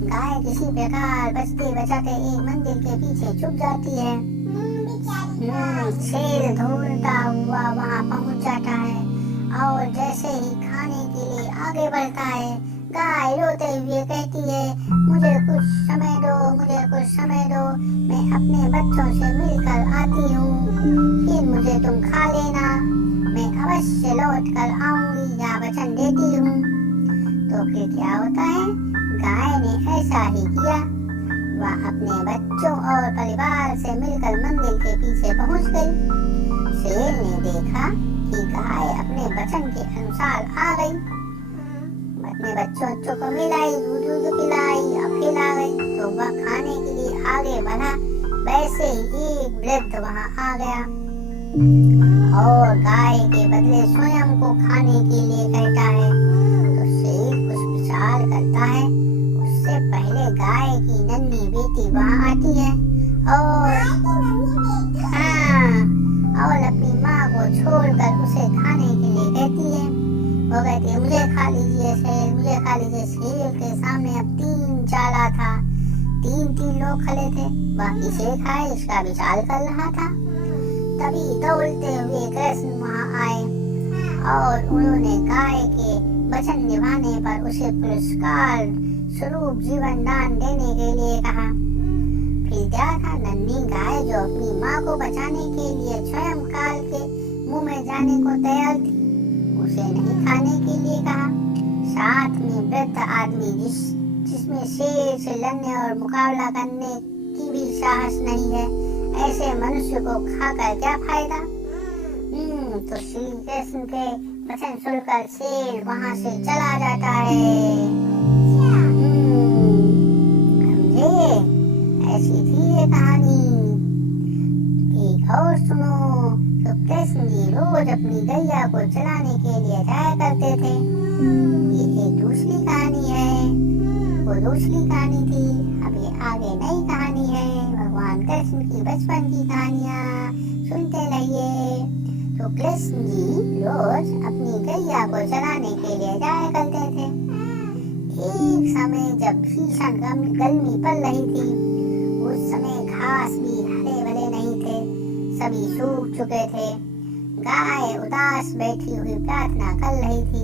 गाय किसी प्रकार बचते बचाते एक मंदिर के पीछे छुप जाती है। शेर ढूंढता हुआ वहाँ पहुँच जाता है और जैसे ही खाने के लिए आगे बढ़ता है, गाय रोते हुए कहती है, मुझे कुछ समय दो, मैं अपने बच्चों से मिलकर आती हूँ, फिर मुझे तुम खा लेना, मैं अवश्य लौट कर आऊंगी या वचन देती हूँ। तो फिर क्या होता है, गाय ने ऐसा ही किया। वह अपने बच्चों और परिवार से मिलकर मंदिर के पीछे पहुंच गई। शेर ने देखा कि गाय अपने वचन के अनुसार आ गई, अपने बच्चों को मिलाई, दूध पिलाई, अब खिला गई। तो वह खाने के लिए आगे बढ़ा, वैसे ही एक वृद्ध वहां आ गया और गाय के बदले स्वयं को खाने के लिए कहता है। तो शेर कुछ विचार करता है, उससे पहले गाय की नन्ही बेटी वहां आती है और अपनी माँ को छोड़कर उसे खाने के लिए कहती है। वो कहती है, मुझे खा लीजिए शेर, मुझे खा लीजिए। शेर के सामने अब 3 चाला था, 3 लोग खड़े थे, बाकी शेर खाए इसका विचार कर रहा था। तभी दौड़ते हुए कृष्ण वहाँ आए और उन्होंने गाय के वचन निभाने पर उसे पुरस्कार स्वरूप जीवन दान देने के लिए कहा। फिर क्या था, नन्ही गाय जो अपनी माँ को बचाने के लिए स्वयं काल के मुंह में जाने को तैयार थी, उसे नहीं खाने के लिए कहा। साथ में वृद्ध आदमी जिसमें शेर से लड़ने और मुकाबला करने की भी साहस नहीं है, ऐसे मनुष्य को खाकर क्या फायदा। तो श्री कृष्ण के वचन सुनकर शेर वहाँ से चला जाता है। समझे, ऐसी थी ये कहानी। एक और सुनो। तो कृष्ण जी रोज अपनी गैया को चलाने के लिए जाया करते थे। ये एक दूसरी कहानी है, वो दूसरी कहानी थी। अब ये आगे नई कहानी है, भगवान कृष्ण की बचपन की कहानियाँ सुनते रहिए। तो कृष्ण जी रोज अपनी गैया को चलाने के लिए जाया करते थे। एक समय जब भीषण गर्मी पड़ रही थी, उस समय घास भी हरे भरे नहीं थे, सभी सूख चुके थे। गाय उदास बैठी हुई प्रार्थना कर रही थी,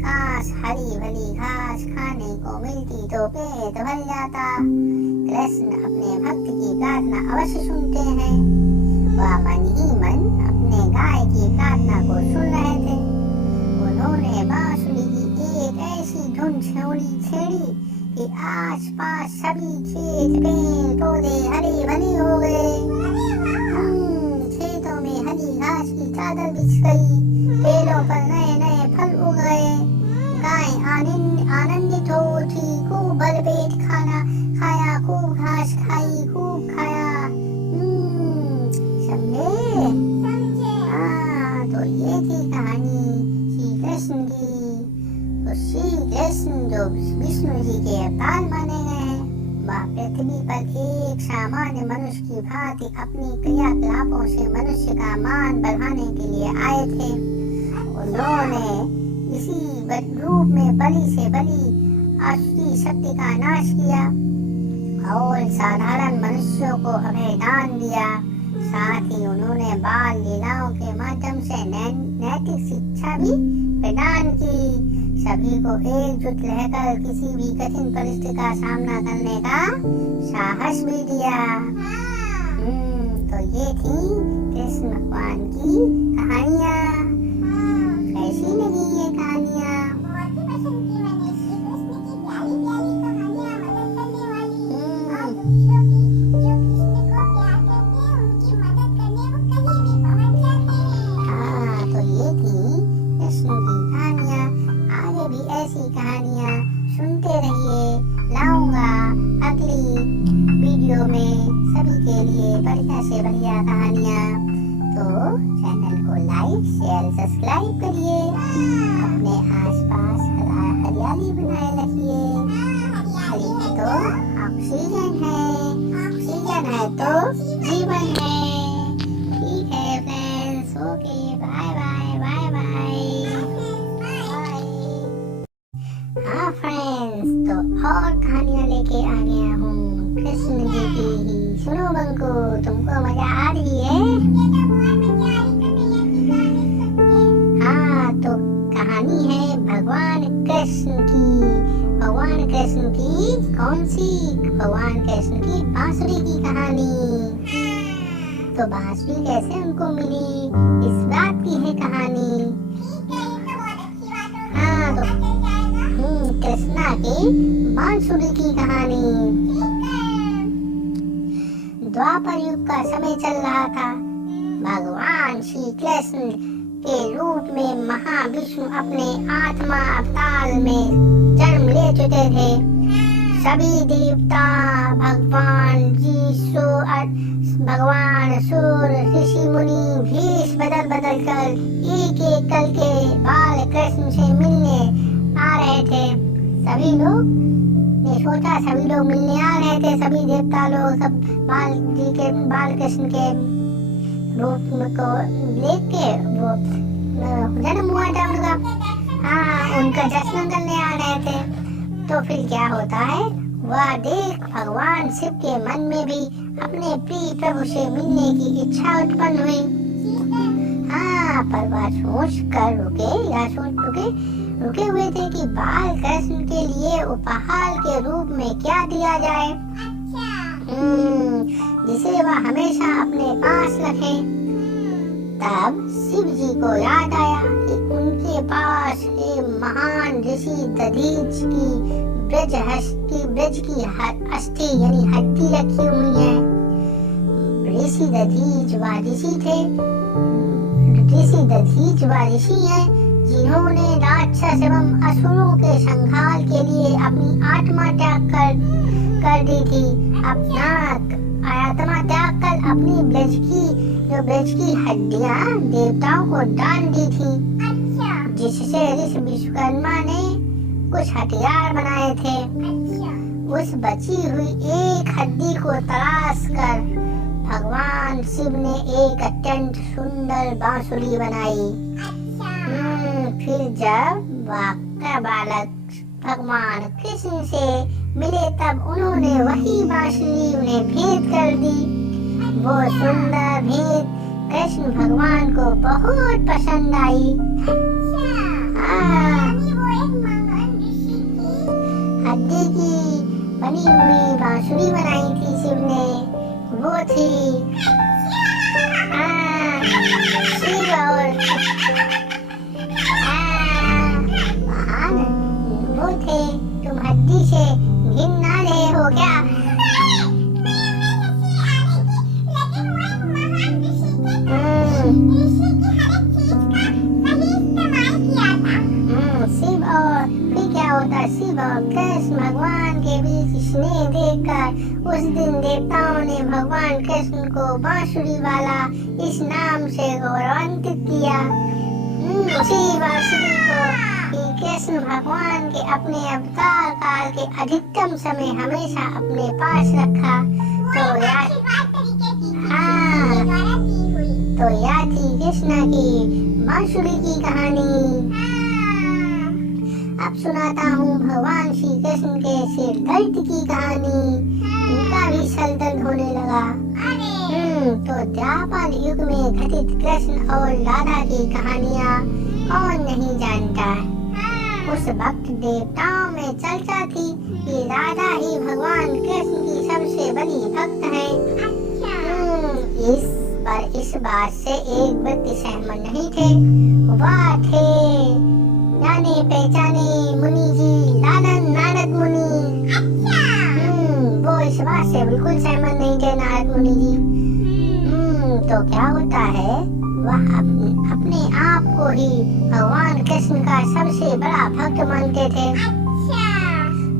काश हरी भरी घास खाने को मिलती तो पेट भर जाता। कृष्ण अपने भक्त की प्रार्थना अवश्य सुनते हैं। वह मन ही मन अपने गाय की प्रार्थना को सुन रहे थे। उन्होंने बांसुरी की एक ऐसी धुन छेड़ी कि आस पास सभी खेत पेड़ पौधे हरे भरे हो गए। खेतों में हरी घास की चादर बिछ गई, पेड़ों पर नए नए फल उग गए। गाय आनंदित हो उठी, खूब भरपेट खाना खाया, खूब घास खाई, खूब खाया। समझे? हाँ, तो ये थी कहानी श्री कृष्ण की। तो श्री कृष्ण जो विष्णु जी के अवतार माने गए हैं, वह पृथ्वी पर एक सामान्य मनुष्य की भांति अपनी क्रियाकलापों से मनुष्य का मान बढ़ाने के लिए आए थे। उन्होंने इसी रूप में बलि से बलि असुरी शक्ति का नाश किया और साधारण मनुष्यों को अभय दान दिया। साथ ही उन्होंने बाल लीलाओं के माध्यम से नैतिक शिक्षा भी प्रदान की। सभी को एकजुट रहकर किसी भी कठिन परिस्थिति का सामना करने का साहस भी दिया। तो ये थी कृष्ण भगवान की कहानियाँ। कैसी लगी ये कहानियाँ? ऐसी कहानियाँ सुनते रहिए। लाऊंगा अगली वीडियो में सभी के लिए बढ़िया से बढ़िया कहानियाँ। तो चैनल को लाइक शेयर सब्सक्राइब करिए। अपने आसपास हरियाली बनाए रखिए। हरी है तो ऑक्सीजन है, ऑक्सीजन है तो जीवन है। ठीक है friends, okay, bye bye bye bye. हाँ फ्रेंड्स, तो और कहानियाँ लेके आ गया हूँ कृष्ण जी की ही। सुनो बंको, तुमको मजा आ रही है? हाँ, तो कहानी है भगवान कृष्ण की। भगवान कृष्ण की कौन सी? भगवान कृष्ण की बांसुरी की कहानी। तो बांसुरी कैसे उनको मिली, इस बात की है कहानी। हाँ, तो कृष्णा की बांसुरी की कहानी। द्वापर युग का समय चल रहा था। भगवान श्री कृष्ण के रूप में महाविष्णु अपने आत्मा अवतार में जन्म ले चुके थे। सभी देवता, भगवान सूर्य, ऋषि मुनि भेष बदल कर एक एक करके बाल कृष्ण से मिलने आ रहे थे। सभी लोग ने सोचा, सभी लोग मिलने आ रहे थे, सभी देवता लोग सब बाल कृष्ण के रूप को देख के वो जन्म हुआ था उनका, हाँ उनका जश्न करने आ रहे थे। तो फिर क्या होता है, वह देख भगवान शिव के मन में भी अपने प्रिय प्रभु से मिलने की इच्छा उत्पन्न हुई। हाँ, पर वह सोच रुके हुए थे कि बाल कृष्ण के लिए उपहार के रूप में क्या दिया जाए, जिसे वह हमेशा अपने पास रखे। तब शिव जी को याद आया कि उनके पास एक महान ऋषि दधीच की ब्रज की अस्थि यानी हड्डी रखी हुई है। ऋषि दधीच व ऋषि है जिन्होंने राक्षस एवं असुरों के संहार के लिए अपनी आत्मा त्याग कर दी थी। अपना आत्मा त्याग कर अपनी ब्रज की हड्डियां देवताओं को दान दी थी, जिससे ऋषि विश्वकर्मा ने कुछ हथियार बनाए थे। उस बची हुई एक हड्डी को तलाश कर भगवान शिव ने एक अत्यंत सुंदर बांसुरी बनाई। फिर जब वाक्य बालक भगवान कृष्ण से मिले तब उन्होंने वही बांसुरी उन्हें भेंट कर दी। वो सुंदर भेंट कृष्ण भगवान को बहुत पसंद आई। हड्डी की बनी हुई बांसुरी बनाई थी शिव ने, वो थी शिव और वो थे। तुम हड्डी से घिन ना रहे हो क्या? शिव और कृष्ण भगवान के बीच स्नेह देखकर उस दिन देवताओं ने भगवान कृष्ण को बांसुरी वाला इस नाम से गौरवान्वित किया। उसी बांसुरी को कृष्ण भगवान के अपने अवतार काल के अधिकतम समय हमेशा अपने पास रखा। तो यह थी कृष्ण की बांसुरी की कहानी। अब सुनाता हूँ भगवान श्री कृष्ण के सिर दर्द की कहानी। उनका भी सर दर्द होने लगा। तो द्वापर युग में घटित कृष्ण और राधा की कहानियाँ कौन नहीं जानता। उस वक्त देवताओं में चर्चा थी कि राधा ही भगवान कृष्ण की सबसे बड़ी भक्त है। इस बात से एक व्यक्ति सहमत नहीं थे। वह थे जाने पहचाने मुनि जी नारद मुनि। वो इस बात से बिल्कुल सहमत नहीं थे नारद मुनि जी। तो क्या होता है, वह अपने आप को ही भगवान कृष्ण का सबसे बड़ा भक्त मानते थे।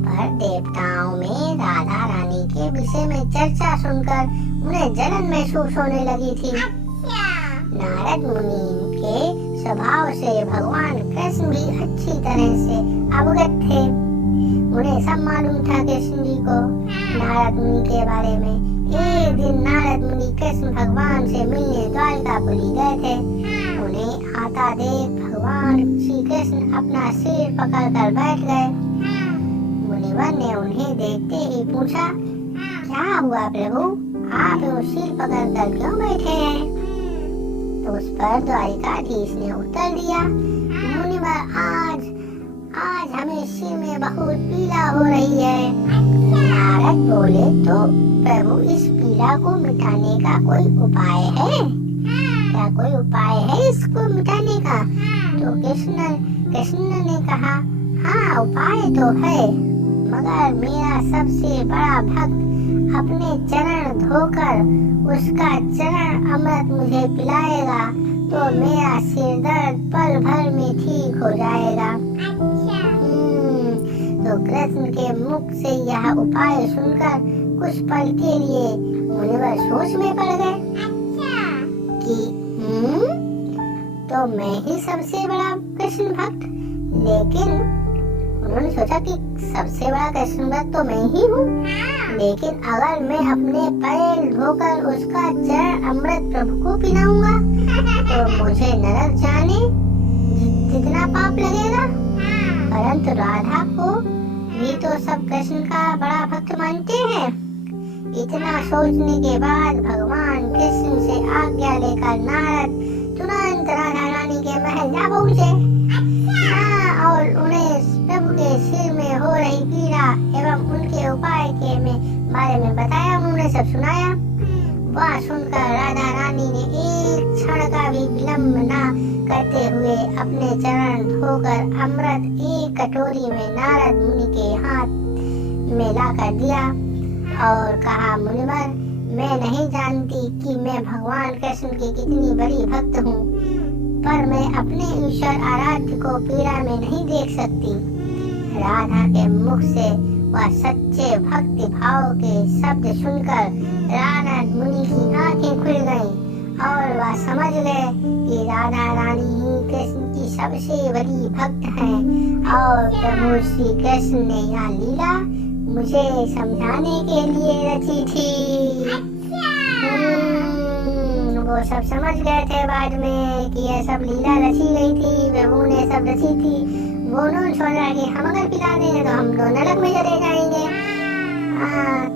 पर देवताओं में राधा रानी के विषय में चर्चा सुनकर उन्हें जलन महसूस होने लगी थी। नारद मुनि के स्वभाव से भगवान कृष्ण भी अच्छी तरह से अवगत थे। उन्हें सब मालूम था कृष्ण जी को नारद मुनि के बारे में। एक दिन नारद मुनि कृष्ण भगवान से मिलने द्वारकापुरी गए थे। उन्हें आता देख भगवान श्री कृष्ण अपना सिर पकड़कर बैठ गए। मुनिवर ने उन्हें देखते ही पूछा, क्या हुआ प्रभु, आप सिर पकड़कर क्यों बैठे हैं? तो उस पर द्वारिकाधीश ने उत्तर दिया, मुनिवर आज हमें सिर में बहुत पीड़ा हो रही है। नारद बोले, तो प्रभु इस पीड़ा को मिटाने का कोई उपाय है क्या? कोई उपाय है इसको मिटाने का? तो कृष्ण ने कहा, हाँ उपाय तो है, मगर मेरा सबसे बड़ा भक्त अपने चरण धोकर उसका चरण अमृत मुझे पिलाएगा तो मेरा सिर दर्द पल भर में ठीक हो जाएगा। अच्छा। तो कृष्ण के मुख से यह उपाय सुनकर कुछ पल के लिए मुनिवर सोच में पड़ गए अच्छा। कि तो मैं ही सबसे बड़ा कृष्ण भक्त। लेकिन उन्होंने सोचा कि सबसे बड़ा कृष्ण भक्त तो मैं ही हूँ, लेकिन अगर मैं अपने पैर धोकर उसका चरण अमृत प्रभु को पिलाऊंगा तो मुझे नरक जाने जितना पाप लगेगा। परंतु राधा को भी तो सब कृष्ण का बड़ा भक्त मानते हैं। इतना सोचने के बाद भगवान कृष्ण से आज्ञा लेकर नारद तुरंत राधा रानी के महल जा पहुँचे। और उन्हें प्रभु के सिर में हो रही पीड़ा एवं उनके उपाय के बारे में बताया। उन्होंने सब सुनाया। वह सुनकर राधा रानी ने एक क्षण का भी विलंब न करते हुए अपने चरण धोकर अमृत एक कटोरी में नारद मुनि के हाथ में लाकर दिया और कहा, मुनिवर, मैं नहीं जानती कि मैं भगवान कृष्ण की कितनी बड़ी भक्त हूँ, पर मैं अपने ईश्वर आराध्य को पीड़ा में नहीं देख सकती। राधा के मुख से वह सच्चे भक्ति भाव के शब्द सुनकर नारद मुनि की आंखें खुल गईं और वह समझ गए कि राधा रानी ही कृष्ण की सबसे बड़ी भक्त हैं और प्रभु श्री कृष्ण ने यह लीला मुझे समझाने के लिए रची थी। वो सब समझ गए थे बाद में कि यह सब लीला रची गई थी, प्रभु ने सब रची थी। वो उन्होंने सोचा कि हम अगर पिला देंगे तो हम तो नरक में चले जाएंगे।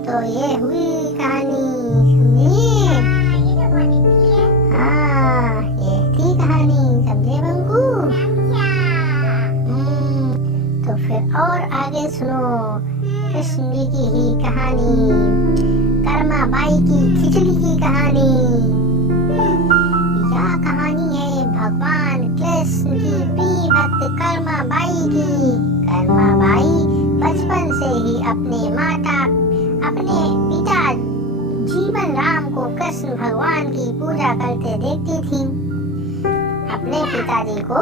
तो ये हुई कहानी, समझी? ये थी कहानी, समझे बंकू? तो फिर और आगे सुनो कृष्ण जी की ही कहानी, कर्मा बाई की खिचड़ी की कहानी। यह कहानी है भगवान कृष्ण की प्रिय भक्त कर्मा बाई की। कर्मा बाई बचपन से ही अपने पिता जीवन राम को कृष्ण भगवान की पूजा करते देखती थी। अपने पिताजी को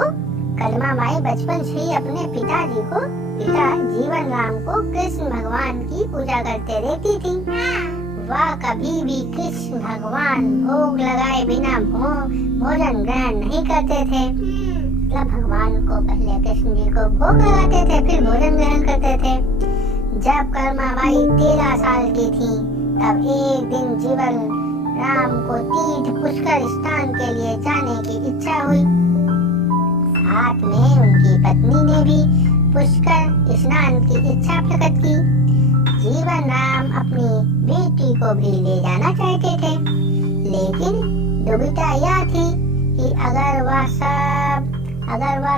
कर्मा बाई बचपन से ही अपने पिता जीवन राम को कृष्ण भगवान की पूजा करते देखती थी। वह कभी भी कृष्ण भगवान भोग लगाए बिना भोजन ग्रहण नहीं करते थे। मतलब भगवान को पहले कृष्ण जी को भोग लगाते थे, फिर भोजन ग्रहण करते थे। जब कर्मा बाई 13 साल की थी तब एक दिन जीवन राम को तीर्थ पुष्कर स्नान के लिए जाने की इच्छा हुई। साथ में उनकी पत्नी ने भी पुष्कर स्नान की इच्छा प्रकट की। जीवन राम अपनी बेटी को भी ले जाना चाहते थे, लेकिन दुविधा यह थी कि अगर वह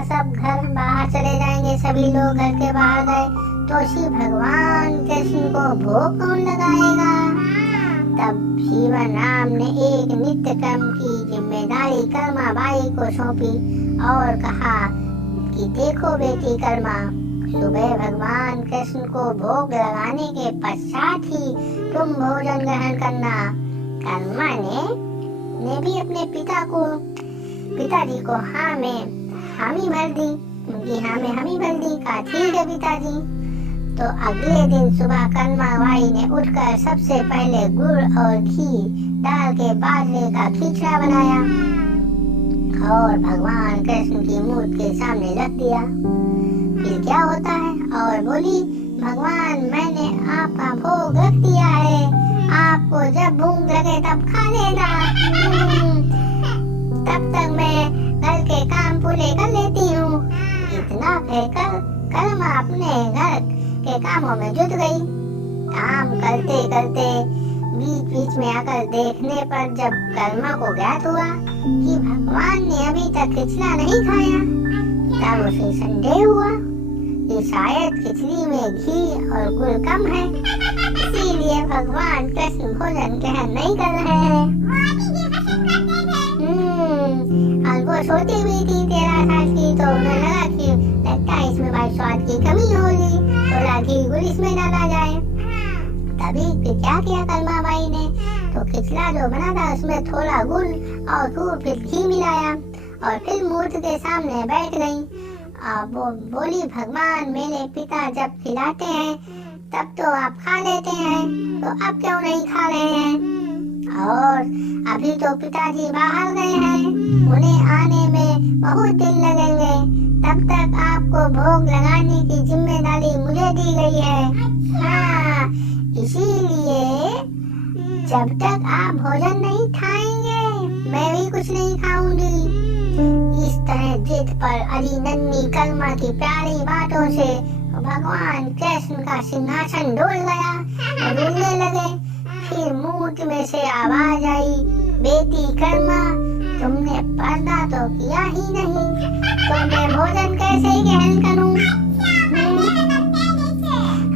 सब घर बाहर चले जाएंगे, सभी लोग घर के बाहर गए, तो श्री भगवान कृष्ण को भोग कौन लगाएगा। तब जीवन राम ने एक नित्य कर्म की जिम्मेदारी कर्मा बाई को सौंपी और कहा कि देखो बेटी कर्मा, सुबह भगवान कृष्ण को भोग लगाने के पश्चात ही तुम भोजन ग्रहण करना। कर्मा ने भी अपने पिताजी को हाँ में हामी भर दी। उनकी हाँ में हामी भर दी। कहा ठीक है पिताजी। तो अगले दिन सुबह कर्मा बाई ने उठकर सबसे पहले गुड़ और घी डाल के बाजरे का खिचड़ा बनाया और भगवान कृष्ण की मूर्ति के सामने रख दिया। फिर क्या होता है और बोली, भगवान मैंने आपका भोग रख दिया है, आपको जब भूख लगे तब खा लेना। तब तक मैं घर के काम पूरे कर लेती हूँ। इतना कहकर कर्मा अपने घर के कामों में जुट गई। काम करते करते बीच में आकर देखने पर जब कर्मा को ज्ञात हुआ कि भगवान ने अभी तक खिचड़ा नहीं खाया, तब उसे संदेह हुआ कि शायद खिचड़ी में घी और गुड़ कम है, इसीलिए भगवान कृष्ण भोजन ग्रहण नहीं कर रहे हैं। और वो छोटी भी थी 13 साल की, तो उन्हें लगा कि लगता है इसमें भाई स्वाद की कमी होगी, थोड़ा घी गुड़ इसमें डाला जाए। तभी फिर क्या किया कर्मा बाई ने, तो खिचड़ा जो बना था उसमें थोड़ा गुड़ और दूध फिर घी मिलाया और फिर मूर्ति के सामने बैठ गई। अब वो बोली, भगवान मेरे पिता जब खिलाते हैं तब तो आप खा लेते हैं, तो अब क्यों नहीं खा रहे हैं? और अभी तो पिताजी बाहर गए हैं, उन्हें आने में बहुत दिन लगेंगे, तब तक आपको भोग लगाने की जिम्मेदारी मुझे दी गई है। हाँ, इसीलिए जब तक आप भोजन नहीं खाएंगे मैं भी कुछ नहीं खाऊंगी। इस तरह जिद पर अली नन्ही कलमा की प्यारी बातों से भगवान कृष्ण का सिंहासन डोल गया और डोलने लगे। फिर मूर्ति में से आवाज आई, बेटी कर्मा, तुमने पर्दा तो किया ही नहीं, तो मैं भोजन कैसे ग्रहण करूं?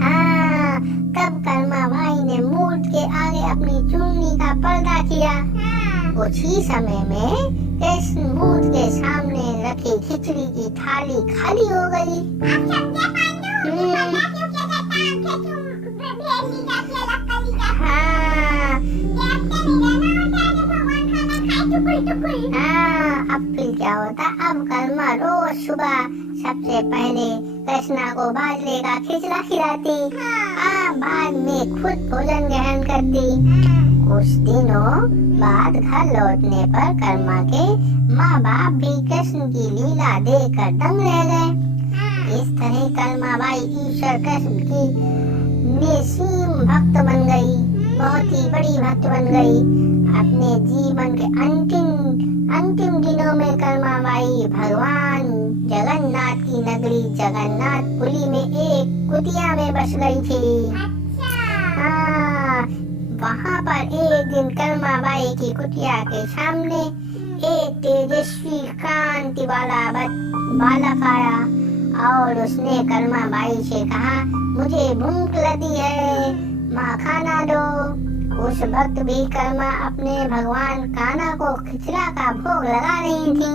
हाँ, तब कर्मा भाई ने मूर्ति के आगे अपनी चुन्नी का पर्दा किया। कुछ ही समय में कृष्ण मूर्ति के सामने रखी खिचड़ी की थाली खाली हो गई। अब फिर क्या होता, अब कर्मा रोज सुबह सबसे पहले कृष्णा को बाजरे का खिचड़ा खिलाती, बाद में खुद भोजन ग्रहण करती। कुछ दिनों बाद घर लौटने पर कर्मा के माँ बाप भी कृष्ण की लीला देखकर दंग रह गए। इस तरह कर्मा बाई ईश्वर कृष्ण की निसीम भक्त बन गई, बहुत ही बड़ी भक्त बन गई। अपने जीवन के अंतिम दिनों में कर्मा बाई भगवान जगन्नाथ की नगरी जगन्नाथपुरी में एक कुटिया में बस गई थी। वहाँ पर एक दिन कर्मा बाई की कुटिया के सामने एक तेजस्वी कांति वाला बालक आया और उसने कर्मा बाई से कहा, मुझे भूख लगी है, माँ खाना दो। उस वक्त भी कर्मा अपने भगवान कान्हा को खिचड़ा का भोग लगा रही थी।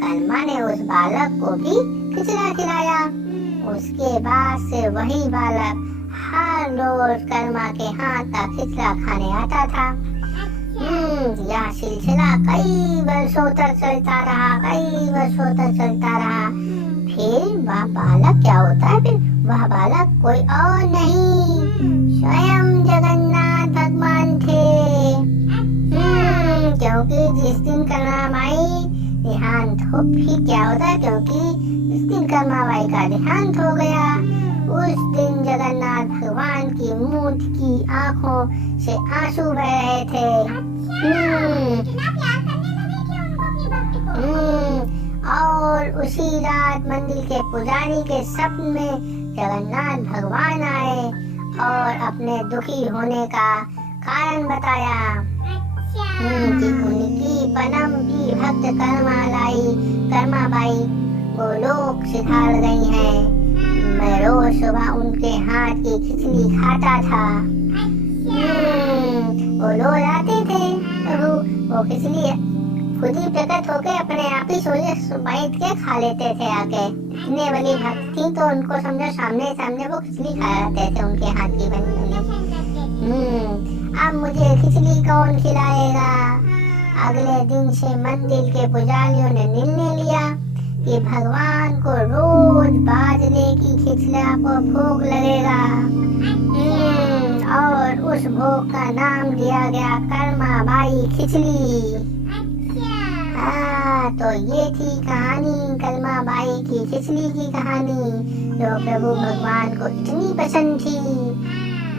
कर्मा ने उस बालक को भी खिचड़ा खिलाया। उसके बाद से वही बालक हर रोज कर्मा के हाथ का खिचड़ा खाने आता था। यह सिलसिला कई वर्षों तक चलता रहा। फिर वह बालक क्या होता है, फिर वह बालक कोई और नहीं, स्वयं जगन्नाथ भगवान थे। क्योंकि जिस दिन कर्मा बाई देहांत हो, फिर क्या होता, क्योंकि जिस दिन कर्मा बाई का देहांत हो गया, उस दिन जगन्नाथ भगवान की मूर्ति की आंखों से आंसू बह रहे थे। और उसी रात मंदिर के पुजारी के स्वप्न में जगन्नाथ भगवान आए और अपने दुखी होने का कारण बताया कि उनकी परम की भक्त कर्मा बाई गोलोक सिधार गई हैं। मैं रोज सुबह उनके हाथ की खिचड़ी खाता था। वो लोग आते थे, वो खिचड़ी खुद ही प्रकट होके अपने आप ही बैठ के खा लेते थे आके। इतने बड़ी भक्त थी तो उनको समझो सामने वो खिचड़ी खाते थे उनके हाथ की बनी। अब मुझे खिचड़ी कौन खिलाएगा? अगले दिन से मंदिर के पुजारियों ने निर्णय लिया कि भगवान को रोज बाजरे की खिचड़ा को भोग लगेगा और उस भोग का नाम दिया गया कर्मा बाई खिचड़ी। तो ये थी कहानी कर्मा बाई की खिचड़ी की कहानी, जो प्रभु भगवान को इतनी पसंद थी,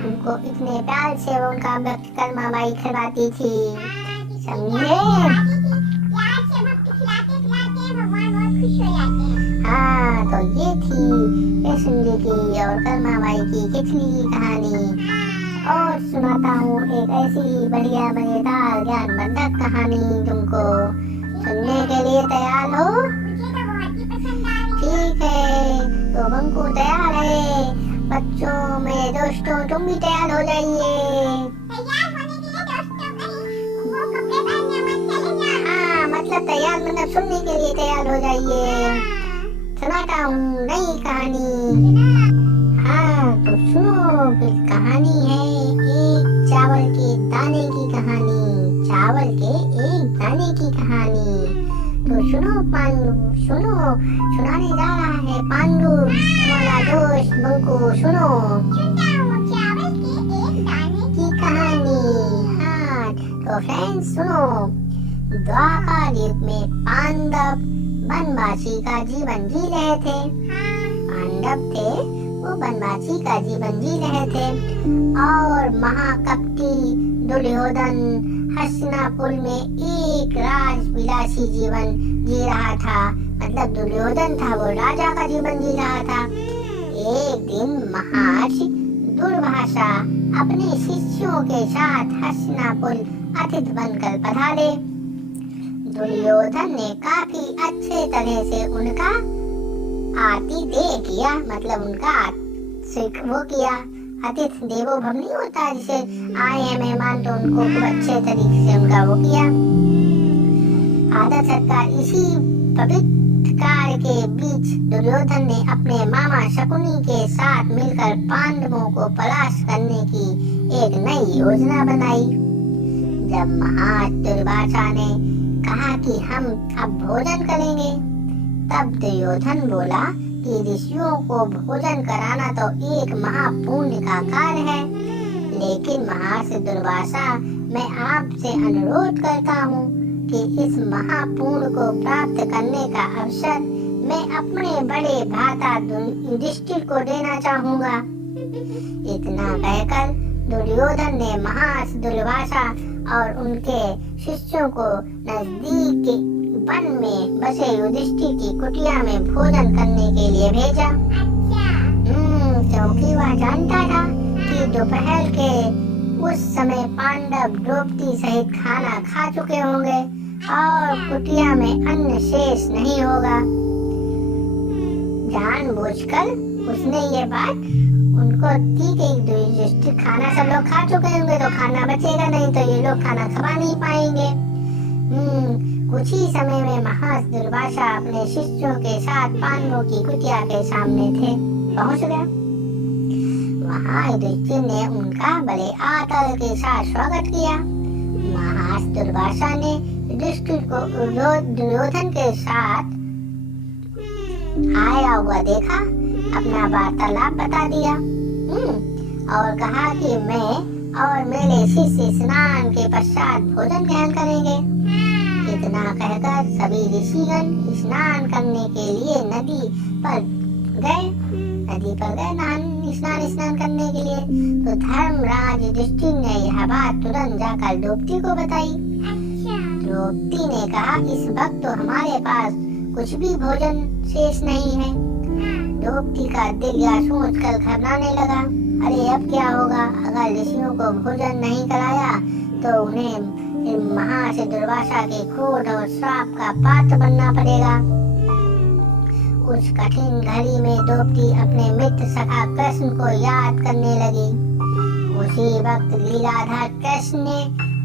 उनको इतने प्यार से वो उनका भक्त कर्मा बाई खिलाती थी। समझे? हाँ, तो ये थी कृष्ण जी की और कर्मा बाई की खिचड़ी की कहानी। और सुनाता हूँ एक ऐसी बढ़िया मजेदार ज्ञानवर्धक कहानी तुमको। सुनने के लिए तैयार हो? ठीक है, तो बंकू तैयार है। बच्चों में दोस्तों तुम भी तैयार हो जाइए। हाँ, मतलब तैयार मतलब सुनने के लिए तैयार हो जाइए। सुनाता हूँ नई कहानी। हाँ, तो सुनो, कहानी है एक चावल की सुनो पांडु, सुनो, सुनाने जा रहा है पांडु तुम्हारा दोस्त बंकु, सुनो सुनता हूँ चावल के एक दाने की कहानी। हाँ तो फ्रेंड्स सुनो, द्वापर युग में पांडव वनवासी का जीवन जी रहे थे। पांडव थे वो वनवासी का जीवन जी रहे थे और महाकपटी दुर्योधन हस्तिनापुर में एक राजविलासी जीवन जी रहा था। मतलब दुर्योधन था वो राजा का जीवन जी रहा था। एक दिन महर्षि दुर्वासा अपने शिष्यों के साथ हस्तिनापुर अतिथि बनकर पधारे। दुर्योधन ने काफी अच्छे तरह से उनका आतिथ्य किया, मतलब उनका वो किया, अतिथि देवो भव नहीं होता, जिसे आए हैं मेहमान तो उनको खूब अच्छे तरीके से उनका वो किया, आदर सत्कार। इसी पवित्र कार्य के बीच दुर्योधन ने अपने मामा शकुनी के साथ मिलकर पांडवों को परास्त करने की एक नई योजना बनाई। जब महाराज दुर्वासा ने कहा कि हम अब भोजन करेंगे, तब दुर्योधन बोला कि ऋषियों को भोजन कराना तो एक महापुण्य का कार्य है, लेकिन महर्षि दुर्वासा मैं आपसे अनुरोध करता हूँ कि इस महापुण्य को प्राप्त करने का अवसर मैं अपने बड़े भ्राता युधिष्ठिर को देना चाहूँगा। इतना कहकर दुर्योधन ने महर्षि दुर्वासा और उनके शिष्यों को नजदीक के वन में बसे युधिष्ठिर की कुटिया में भोजन करने के लिए भेजा। क्योंकि वह जानता था कि दोपहर के उस समय पांडव द्रौपदी सहित खाना खा चुके होंगे और कुटिया में अन्न शेष नहीं होगा। जानबूझकर उसने ये बात उनको दी कि युधिष्ठिर खाना सब लोग खा चुके होंगे तो खाना बचेगा नहीं, तो ये लोग खाना खा नहीं पाएंगे। कुछ ही समय में महर्षि दुर्वासा अपने शिष्यों के साथ पांडवों की कुटिया के सामने थे पहुंच गया। वहां युधिष्ठिर ने उनका बड़े आदर के साथ स्वागत किया। महर्षि दुर्वासा ने युधिष्ठिर को दुर्योधन के साथ आया हुआ देखा, अपना वार्तालाप बता दिया और कहा कि मैं और मेरे शिष्य स्नान के पश्चात भोजन ग्रहण करेंगे। इतना कहकर सभी ऋषिगण स्नान करने के लिए नदी पर गए स्नान करने के लिए। तो धर्मराज युधिष्ठिर ने यह बात तुरंत जाकर द्रौपदी को बताई। द्रौपदी ने कहा इस वक्त तो हमारे पास कुछ भी भोजन शेष नहीं है। द्रौपदी का दिल यह सोचकर घबराने लगा, अरे अब क्या होगा, अगर ऋषियों को भोजन नहीं कराया तो उन्हें महर्षि दुर्वासा के क्रोध और श्राप का पात्र बनना पड़ेगा। उस कठिन घड़ी में द्रौपदी अपने मित्र सखा कृष्ण को याद करने लगी। उसी वक्त लीलाधर कृष्ण ने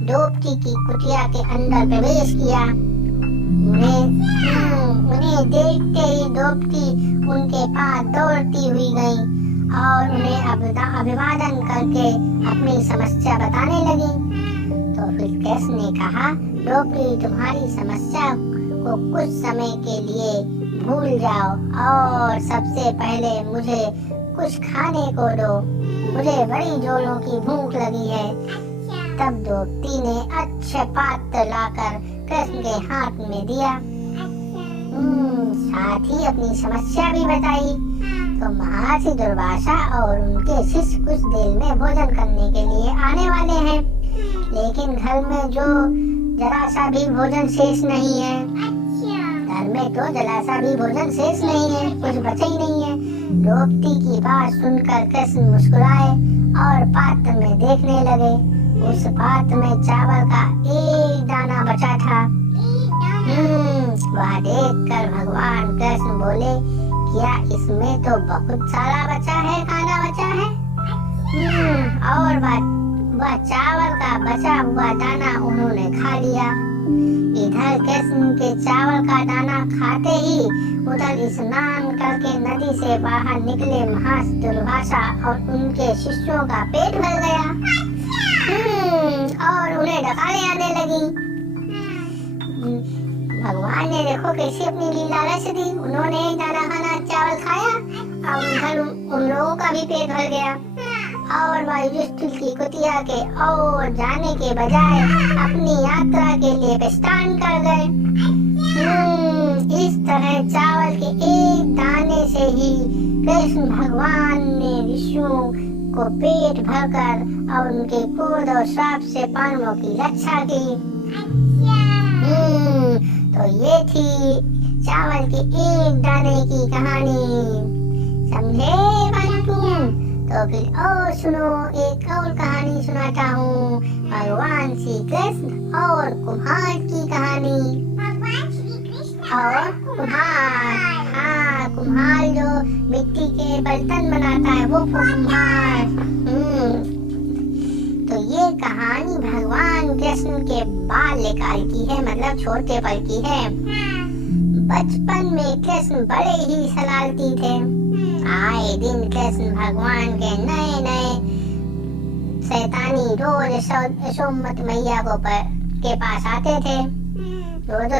द्रौपदी की कुटिया के अंदर प्रवेश किया। उन्हें देखते ही द्रौपदी उनके पास दौड़ती हुई गई और उन्हें अभिवादन करके अपनी समस्या बताने लगी। तो फिर कृष्ण ने कहा, द्रौपदी तुम्हारी समस्या को कुछ समय के लिए भूल जाओ और सबसे पहले मुझे कुछ खाने को दो, मुझे बड़ी जोरों की भूख लगी है। तब द्रौपदी ने अच्छे पात्र लाकर कृष्ण के हाथ में दिया, साथ ही अपनी समस्या भी बताई। तो महर्षि दुर्वासा और उनके शिष्य कुछ देर में भोजन करने के लिए आने वाले हैं, लेकिन घर में जो जरा सा भी भोजन शेष नहीं है। घर में तो जरा सा भी भोजन शेष नहीं है, कुछ बचा ही नहीं है। द्रौपदी की बात सुनकर कृष्ण मुस्कुराए और पात्र में देखने लगे। उस पात्र में चावल का एक दाना बचा था। वह देखकर भगवान कृष्ण बोले, क्या इसमें तो बहुत सारा बचा है, खाना बचा है। और वह चावल का बचा हुआ दाना उन्होंने खा लिया। इधर कृष्ण के चावल का दाना खाते ही उधर स्नान करके नदी से बाहर निकले महर्षि दुर्वासा और उनके शिष्यों का पेट भर गया और उन्हें डकारें आने लगी। भगवान ने देखो कैसी अपनी लीला रच दी। उन्होंने एक दाना खाना चावल खाया और उधर उन लोगों का भी पेट भर गया और वह युधिष्ठिर की कुटिया के और जाने के बजाय अपनी यात्रा के लिए प्रस्थान कर गए। इस तरह चावल के एक दाने से ही कृष्ण भगवान ने ऋषियों को पेट भरकर और उनके क्रोध और श्राप से पांडवों की रक्षा की। तो ये थी चावल के एक दाने की कहानी, समझे बंटू? तो फिर और सुनो, एक और कहानी सुनाता हूँ, भगवान श्री कृष्ण और कुम्हार की कहानी। भगवान श्री कृष्ण और कुम्हार, हाँ कुम्हार जो मिट्टी के बर्तन बनाता है वो कुम्हार। तो ये कहानी भगवान कृष्ण के बाल्यकाल की है, मतलब छोटे पल की है। बचपन में कृष्ण बड़े ही शरारती थे। आए दिन कृष्ण भगवान के नए नए शैतानी रोज यशोमती मैया के पास आते थे। रोज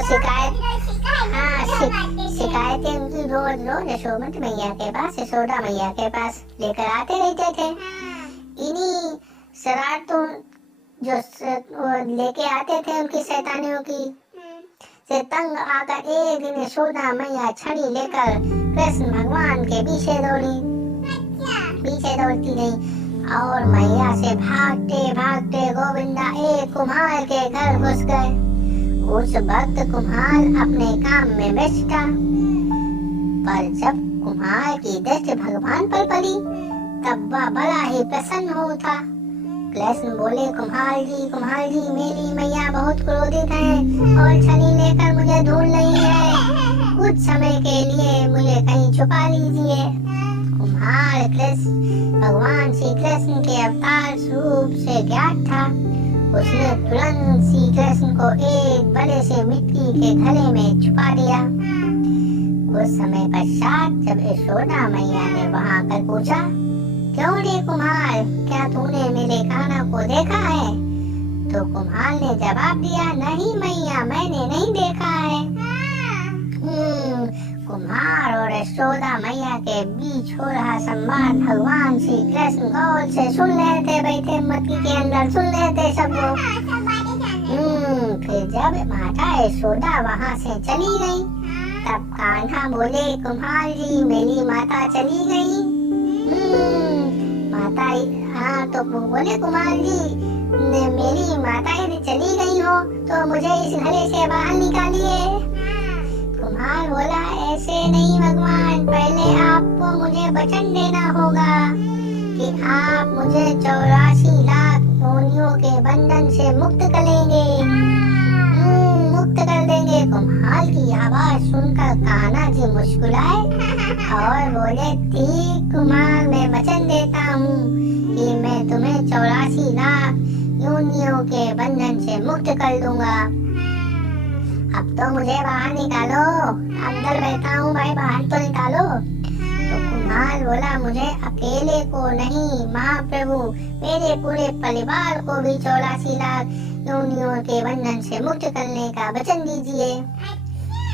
शिकायतें उनकी रोज यशोमती मैया के पास, यशोदा मैया के पास लेकर आते रहते थे। इन्हीं शरारतों जो लेके आते थे उनकी शैतानियों की से तंग आकर एक दिन यशोदा मैया छड़ी लेकर कृष्ण भगवान के पीछे दौड़ती रही और मैया से भागते भागते गोविंदा एक कुम्हार के घर घुस गए। उस वक्त कुम्हार अपने काम में व्यस्त था, पर जब कुम्हार की दृष्टि भगवान पर पड़ी तब वह बड़ा ही प्रसन्न होता। कृष्ण बोले, कुम्हार जी मेरी मैया बहुत क्रोधित है और छड़ी लेकर मुझे ढूंढ रही है, कुछ समय के लिए मुझे कहीं छुपा लीजिए। कुम्हार कृष्ण भगवान श्री कृष्ण के अवतार रूप से ज्ञात था। उसने तुरंत श्री कृष्ण को एक बड़े से मिट्टी के घड़े में छुपा दिया। कुछ समय पश्चात जब यशोदा मैया ने वहां आकर पूछा, क्यों रे कुम्हार, क्या तूने मेरे कान्हा को देखा है? तो कुम्हार ने जवाब दिया, नहीं मैया, मैंने नहीं देखा है। कुम्हार और यशोदा मैया के बीच हो रहा संवाद भगवान श्री कृष्ण गौर से सुन रहे थे, बैठे मटकी के अंदर सुन रहे थे सब लोग। फिर जब माता यशोदा वहाँ से चली गई तब कान्हा बोले, कुम्हार जी मेरी माता चली गई। माता, हाँ तो बोले कुमार जी मेरी माता यदि चली गई हो तो मुझे इस घड़े से बाहर निकालिए। कुम्हार बोला, ऐसे नहीं भगवान, पहले आपको मुझे वचन देना होगा कि आप मुझे 84 लाख योनियों के बंधन से मुक्त करेंगे, मुक्त कर देंगे। कुम्हार की आवाज सुनकर कान्हा जी मुस्कुराए और बोले, ठीक कुमार, मैं वचन देता हूँ कि मैं तुम्हें 84 लाख योनियों के बंधन से मुक्त कर दूंगा। अब तो मुझे बाहर निकालो, अंदर बैठा हूँ भाई, बाहर तो निकालो। तो कुम्हार बोला, मुझे अकेले को नहीं महाप्रभु, मेरे पूरे परिवार को भी 84 लाख योनियों के बंधन से मुक्त करने का वचन दीजिए,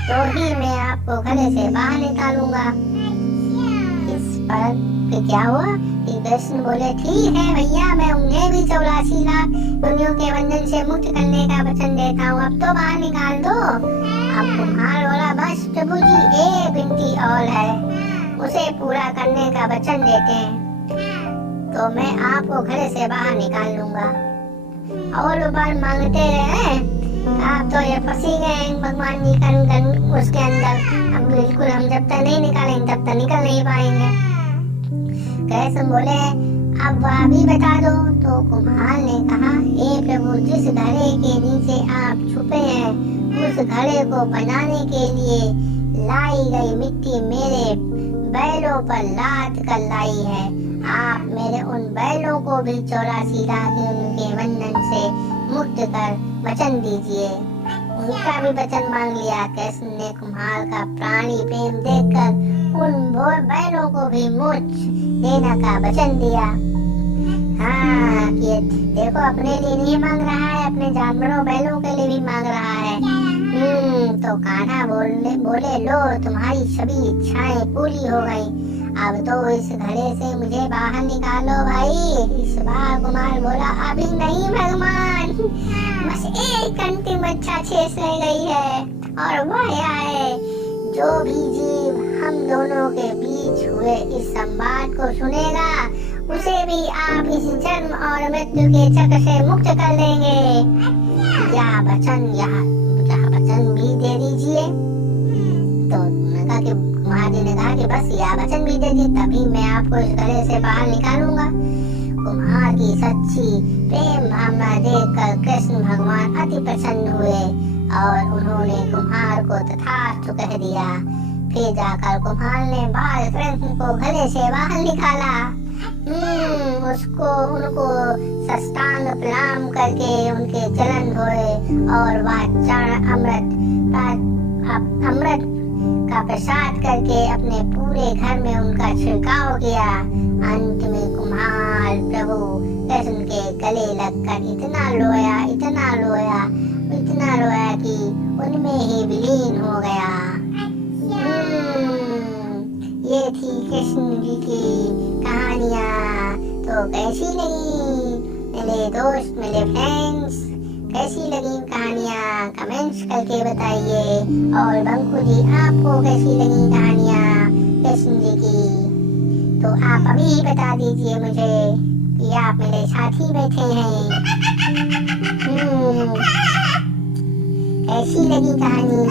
तो ही मैं आपको घड़े से बाहर निकालूंगा। इस पर फिर क्या हुआ कि कृष्ण बोले, ठीक है भैया, मैं उन्हें भी 84 लाख योनियों के बंधन से मुक्त करने का वचन देता हूँ, अब तो बाहर निकाल दो। अब कुम्हार बोला, बस प्रभु जी एक विनती और है, उसे पूरा करने का वचन देते हैं तो मैं आपको घड़े से बाहर निकाल लूंगा। और बार मांगते रहे, आप तो ये फंसी गए भगवान जी का उसके अंदर, अब बिल्कुल हम जब तक नहीं निकालेंगे तब तक निकल नहीं पाएंगे। कृष्ण बोले, अब वह भी बता दो। तो कुम्हार ने कहा, हे प्रभु, जिस घड़े के नीचे आप छुपे हैं उस घड़े को बनाने के लिए लाई गई मिट्टी मेरे बैलों पर लाद कर लाई है। आप मेरे उन बैलों को भी 84 लाख के बंधन से मुक्त कर वचन दीजिए। उनका भी वचन मांग लिया। कृष्ण ने कुम्हार का प्राणी प्रेम देखकर उन बैलों को भी मोक्ष देने का वचन दिया। हाँ, ये देखो अपने लिए नहीं मांग रहा है, अपने जानवरों बैलों के लिए भी मांग रहा है। तो कान्हा बोले लो तुम्हारी सभी इच्छाएं पूरी हो गई, अब तो इस घड़े से मुझे बाहर निकालो भाई। इस बार कुमार बोला अभी नहीं भगवान, बस एक अंतिम इच्छा शेष रह गई है, और वह यह है जो भी जीव हम दोनों के बीच हुए इस संवाद को सुनेगा उसे भी आप इस जन्म और मृत्यु के चक्र से मुक्त कर देंगे। यह वचन भी दे दीजिए। तो महाराज ने कहा कि बस यह वचन भी दे दीजिए, तभी मैं आपको इस घड़े से बाहर निकालूंगा। कुम्हार की सच्ची प्रेम भावना देखकर कृष्ण भगवान अति प्रसन्न हुए और उन्होंने कुम्हार को तथास्तु कह दिया। फिर जाकर कुम्हार ने बालकृष्ण को घड़े से बाहर निकाला। उनको साष्टांग प्रणाम करके उनके चरण धोए और वह चरण अमृत का प्रसाद करके अपने पूरे घर में उनका छिड़काव किया। अंत में कुम्हार प्रभु कृष्ण के गले लगकर इतना रोया कि उनमें ही विलीन हो गया। ये थी कृष्ण जी की कहानियाँ। तो कैसी लगी मेरे दोस्त, मेरे फ्रेंड्स, कैसी लगी कहानियाँ कमेंट्स करके बताइए। और बंकू जी आपको कैसी लगी कहानियाँ कृष्ण जी की, तो आप अभी बता दीजिए मुझे कि आप मेरे साथी बैठे हैं। कैसी लगी कहानी?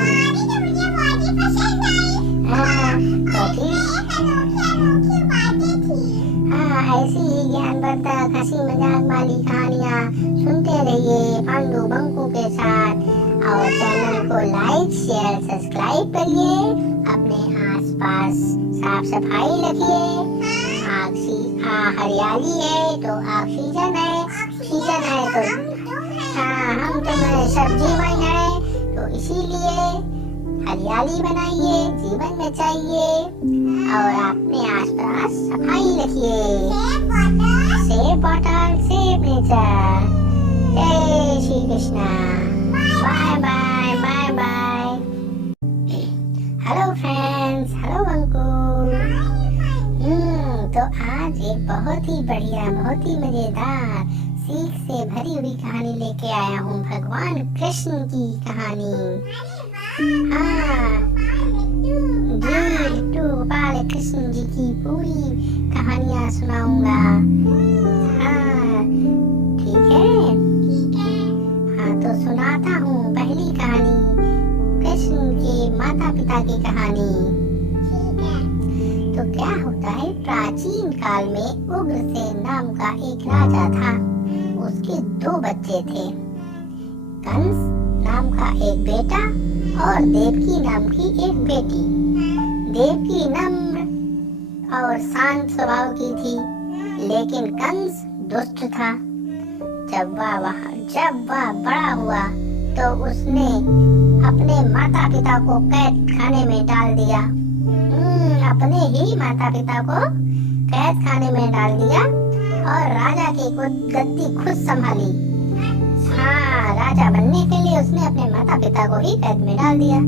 ऐसी ही ज्ञानवर्धक हंसी मजाक वाली कहानियाँ सुनते रहिए पांडु बंकू के साथ। और चैनल को लाइक शेयर सब्सक्राइब करिए। अपने आसपास साफ सफाई रखिए। हरियाली है तो ऑक्सीजन है तो हम तो सब्जी बनाए, तो इसीलिए हरियाली बनाइए, जीवन में चाहिए। और अपने आसपास सफाई रखिए। Safe water safe nature. जय Shri Krishna. Bye bye bye bye. Hello friends, hello uncle. तो आज एक बहुत ही बढ़िया, बहुत ही मजेदार, सीख से भरी हुई कहानी लेके आया हूँ। भगवान कृष्ण की कहानी। गोपाल कृष्ण जी की पूरी कहानियाँ सुनाऊंगा। ठीक है। तो सुनाता हूँ पहली कहानी, कृष्ण के माता पिता की कहानी। तो क्या होता है, प्राचीन काल में उग्रसेन नाम का एक राजा था। उसके 2 बच्चे थे, कंस नाम का एक बेटा और देवकी नाम की एक बेटी। देवकी नम्र और शांत स्वभाव की थी, लेकिन कंस दुष्ट था। जब वह बड़ा हुआ तो उसने अपने माता पिता को कैद खाने में डाल दिया। अपने ही माता पिता को कैद खाने में डाल दिया और राजा की गद्दी खुद संभाली। राजा बनने के लिए उसने अपने माता पिता को ही कैद में डाल दिया।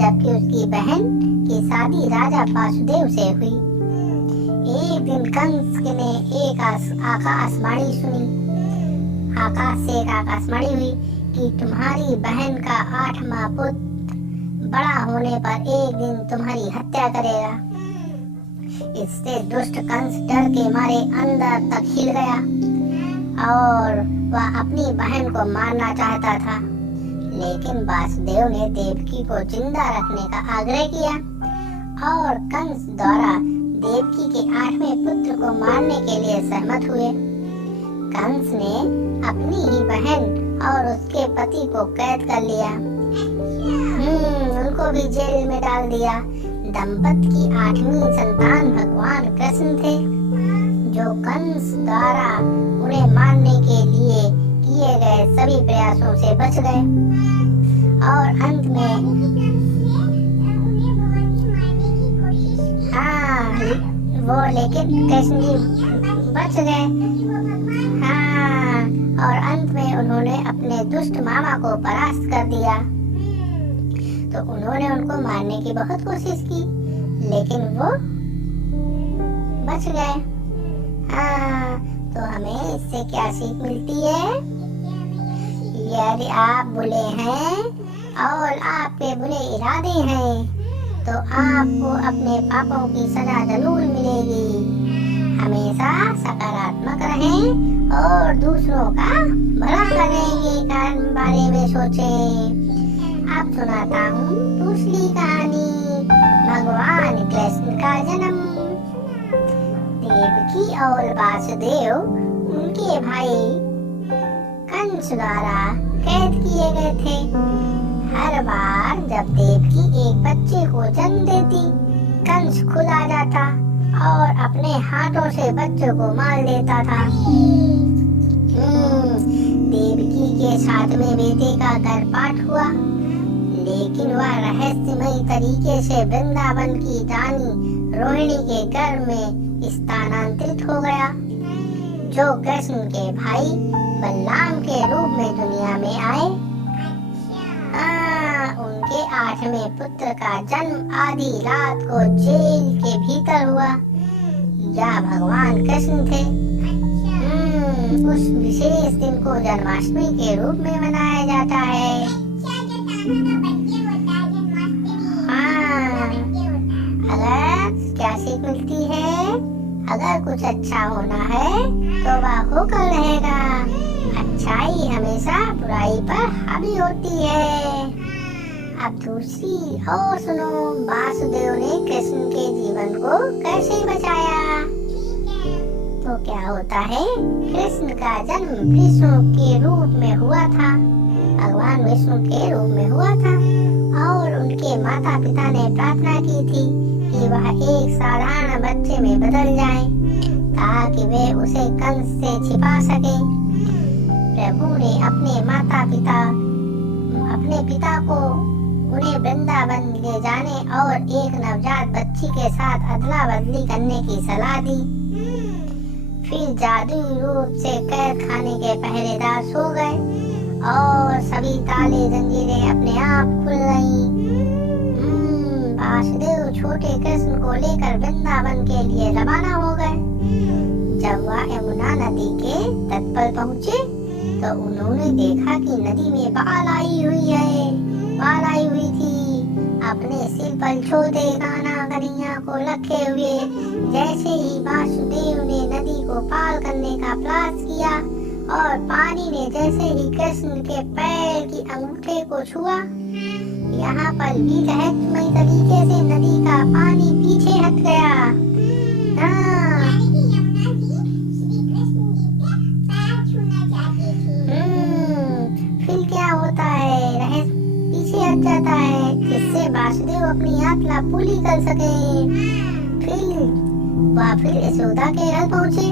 जबकि उसकी बहन की शादी राजा वासुदेव से हुई। एक दिन कंस ने एक आकाशवाणी सुनी। आकाश से एक आकाशवाणी हुई कि तुम्हारी बहन का 8वां पुत्र बड़ा होने पर एक दिन तुम्हारी हत्या करेगा। इससे दुष्ट कंस डर के मारे अंदर तक हिल गया और वह अपनी बहन को मारना चाहता था। लेकिन वासुदेव ने देवकी को जिंदा रखने का आग्रह किया और कंस द्वारा देवकी के 8वें पुत्र को मारने के लिए सहमत हुए। कंस ने अपनी ही बहन और उसके पति को कैद कर लिया। उनको भी जेल में डाल दिया। दंपति की 8वीं संतान भगवान कृष्ण थे, जो कंस द्वारा उन्हें मारने के लिए किए गए सभी प्रयासों से बच गए और अंत में लेकिन कृष्ण जी बच गए। और अंत में उन्होंने अपने दुष्ट मामा को परास्त कर दिया। तो उन्होंने उनको मारने की बहुत कोशिश की, लेकिन वो बच गए। हाँ, तो हमें इससे क्या सीख मिलती है? यदि आप बुरे हैं और आपके बुरे इरादे हैं तो आपको अपने पापों की सजा जरूर मिलेगी। हमेशा सकारात्मक रहें और दूसरों का भला करने के बारे में सोचें। अब सुनाता हूँ दूसरी कहानी, भगवान कृष्ण का जन्म। देवकी और वासुदेव उनके भाई कंस द्वारा कैद किए गए थे। हर बार जब देवकी एक बच्चे को जन्म देती, कंस खुद आ जाता और अपने हाथों से बच्चे को मार देता था। देवकी के सातवें बेटे का गर्भपात हुआ, लेकिन वह रहस्यमयी तरीके से वृंदावन की रानी रोहिणी के गर्भ में स्थानांतरित हो गया, जो कृष्ण के भाई बलराम के रूप में दुनिया में आए। उनके 8वें पुत्र का जन्म आधी रात को जेल के भीतर हुआ। यह भगवान कृष्ण थे। उस विशेष दिन को जन्माष्टमी के रूप में मनाया जाता है। हाँ, अगर क्या सीख मिलती है? अगर कुछ अच्छा होना है तो वह होकर रहेगा। अच्छाई हमेशा बुराई पर हावी होती है। अब दूसरी और सुनो, वासुदेव ने कृष्ण के जीवन को कैसे बचाया। तो क्या होता है, कृष्ण का जन्म विष्णु के रूप में हुआ था, भगवान विष्णु के रूप में हुआ था, और उनके माता पिता ने प्रार्थना की थी कि वह एक साधारण बच्चे में बदल जाएं, ताकि वे उसे कंस से छिपा सके। प्रभु ने अपने पिता को उन्हें वृंदावन ले जाने और एक नवजात बच्ची के साथ अदला बदली करने की सलाह दी। फिर जादुई रूप से कैद खाने के पहरेदार सो गए और सभी ताले जंजीरें अपने आप खुल गईं। वासुदेव छोटे कृष्ण को लेकर वृंदावन के लिए रवाना हो गए। जब वह यमुना नदी के तट पर पहुँचे तो उन्होंने देखा कि नदी में बाल आई हुई थी। अपने सिर पर छोटे काना करिया को रखे हुए, जैसे ही वासुदेव ने नदी को पार करने का प्रयास किया और पानी ने जैसे ही कृष्ण के पैर की अंगूठे को छुआ, यहाँ पर भी रहस्यमय तरीके से नदी का पानी पीछे हट गया। फिर क्या होता है, रहस्य पीछे हट जाता है, जिससे वासुदेव अपनी यात्रा पूरी कर सके। फिर यशोदा के घर पहुँचे,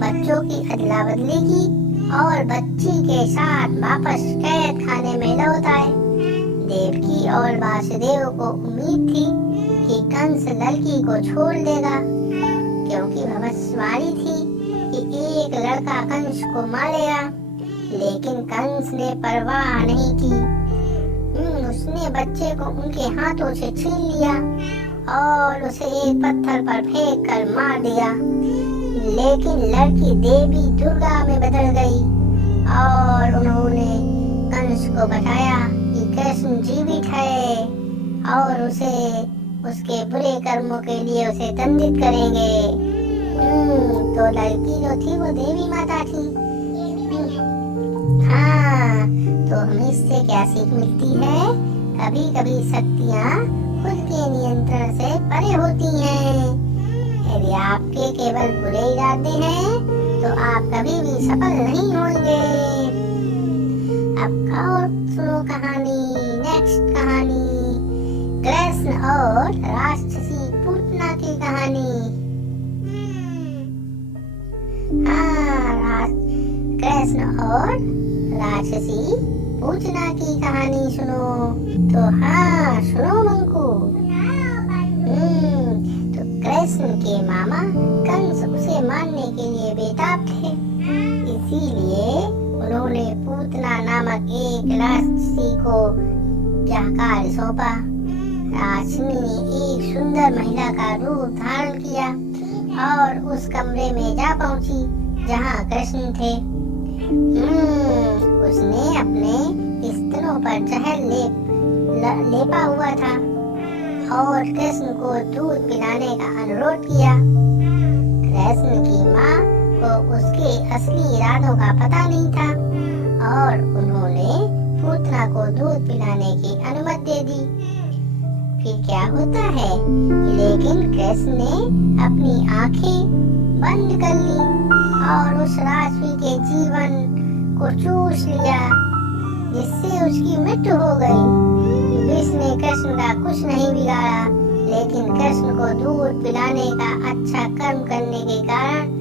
बच्चों की अदला बदली की और बच्ची के साथ वापस कैद खाने में लौट आए। देवकी और वासुदेव को उम्मीद थी कि कंस लड़की को छोड़ देगा, क्योंकि भविष्यवाणी थी कि एक लड़का कंस को मारेगा, लेकिन कंस ने परवाह नहीं की। उसने बच्चे को उनके हाथों से छीन लिया और उसे एक पत्थर पर फेंक कर मार दिया। लेकिन लड़की देवी दुर्गा में बदल गई और उन्होंने कंस को बताया कि कृष्ण जीवित है और उसे उसके बुरे कर्मों के लिए उसे दंडित करेंगे। तो लड़की जो थी वो देवी माता थी। हाँ, तो हमें इससे क्या सीख मिलती है? कभी कभी शक्तियाँ खुद के नियंत्रण से परे होती हैं। यदि आपके केवल बुरे इरादे हैं तो आप कभी भी सफल नहीं होंगे। अब और सुनो कहानी, नेक्स्ट कहानी, कृष्ण और राक्षसी पूतना की कहानी। हाँ, कृष्ण और राक्षसी पूतना की कहानी सुनो। तो हाँ, सुनो मंकू। तो कृष्ण के मामा कंस उसे मारने के लिए बेताब थे, इसीलिए उन्होंने पूतना नामक एक राक्षसी को शाहकार सौंपा। राक्षसी ने एक सुंदर महिला का रूप धारण किया और उस कमरे में जा पहुंची जहां कृष्ण थे। उसने अपने स्तनों पर जहर लेपा हुआ था और कृष्ण को दूध पिलाने का अनुरोध किया। कृष्ण की माँ को उसके असली इरादों का पता नहीं था और उन्होंने पूतना को दूध पिलाने की अनुमति दे दी। फिर क्या होता है, लेकिन कृष्ण ने अपनी आंखें बंद कर ली और उस राक्षसी के जीवन को चूस लिया, जिससे उसकी मृत्यु हो गई। विष ने कृष्ण का कुछ नहीं बिगाड़ा, लेकिन कृष्ण को दूध पिलाने का अच्छा कर्म करने के कारण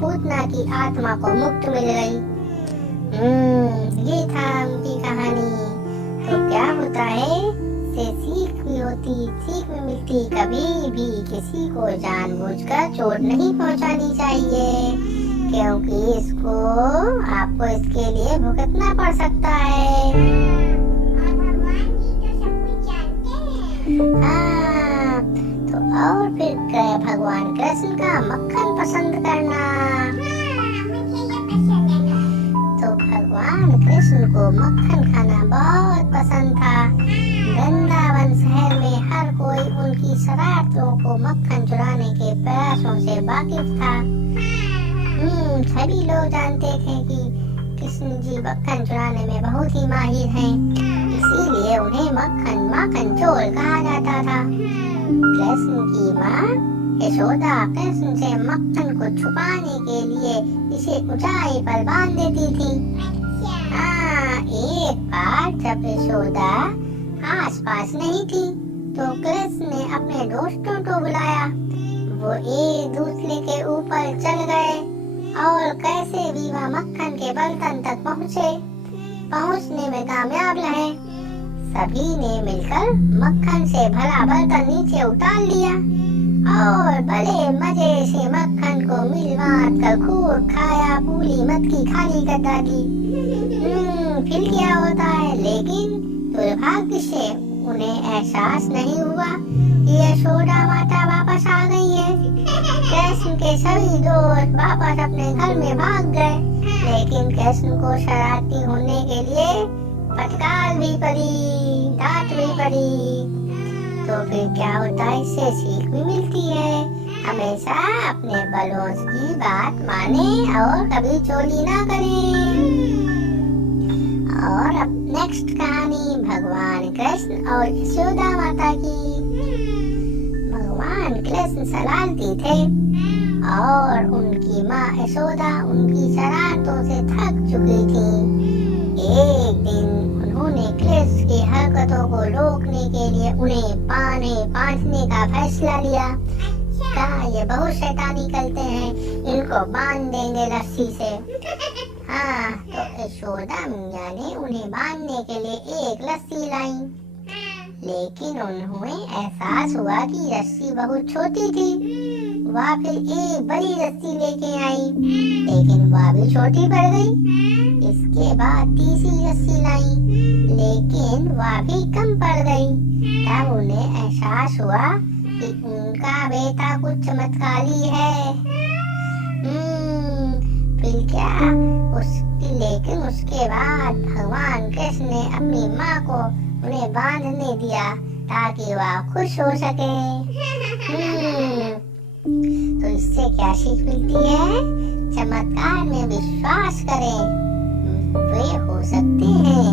पूतना की आत्मा को मुक्ति मिल गई। ये था उनकी कहानी। तो क्या होता है, से सीख भी मिलती, कभी भी किसी को जानबूझकर चोट नहीं पहुंचानी चाहिए, क्योंकि इसको आपको इसके लिए भुगतना पड़ सकता है। और भगवान जी तो सब कुछ जानते हैं। हाँ, तो और फिर भगवान कृष्ण का मक्खन पसंद करना। मुझे ये पसंद है। तो भगवान कृष्ण को मक्खन खाना बहुत पसंद था। वृंदावन शहर में हर कोई उनकी शरारतों को मक्खन चुराने के प्रयासों से वाकिफ था। सभी लोग जानते थे कि कृष्ण जी मक्खन चुराने में बहुत ही माहिर हैं, इसीलिए उन्हें मक्खन चोर कहा जाता था। कृष्ण की माँ यशोदा कृष्ण से मक्खन को छुपाने के लिए इसे ऊंचाई पर बांध देती थी। एक बार जब यशोदा आसपास नहीं थी तो कृष्ण ने अपने दोस्तों को बुलाया। वो एक दूसरे के ऊपर चढ़ गए और कैसे भी वह मक्खन के बर्तन तक पहुंचने में कामयाब रहे। सभी ने मिलकर मक्खन से भरा बर्तन नीचे उतार लिया और बड़े मजे से मक्खन को मिल बांट कर खूब खाया, पूरी मटकी खाली कर डाली। फिर क्या होता है, लेकिन दुर्भाग्य से उन्हें एहसास नहीं हुआ कि यशोदा माता वापस आ गई है। कृष्ण के सभी दोस्त वापस अपने घर में भाग गए, लेकिन कृष्ण को शरारती होने के लिए फटकार भी पड़ी, डांट भी पड़ी। तो फिर क्या होता है, इससे सीख भी मिलती है, हमेशा अपने बड़ों की बात माने और कभी चोरी ना करें। और अब नेक्स्ट कहानी भगवान कृष्ण और यशोदा माता की। भगवान कृष्ण शरारती थे और उनकी माँ यशोदा उनकी शरारतों से थक चुकी थी। एक दिन उन्होंने कृष्ण की हरकतों को रोकने के लिए उन्हें बांधने का फैसला लिया। कहा, ये बहुत शैतानी करते हैं, इनको बांध देंगे रस्सी से। हाँ, तो यशोदा मैया ने उन्हें बांधने के लिए एक रस्सी लाई, लेकिन उन्हें एहसास हुआ कि रस्सी बहुत छोटी थी। वह फिर एक बड़ी रस्सी लेके आई, लेकिन वह भी छोटी पड़ गई। इसके बाद तीसरी रस्सी लाई, लेकिन वह भी कम पड़ गई। तब उन्हें एहसास हुआ कि उनका बेटा कुछ चमत्कारी है। फिर क्या, लेकिन उसके बाद भगवान कृष्ण ने अपनी माँ को उन्हें बांधने दिया ताकि वह खुश हो सके। तो इससे क्या सीख मिलती है, चमत्कार में विश्वास करें, वे हो सकते हैं।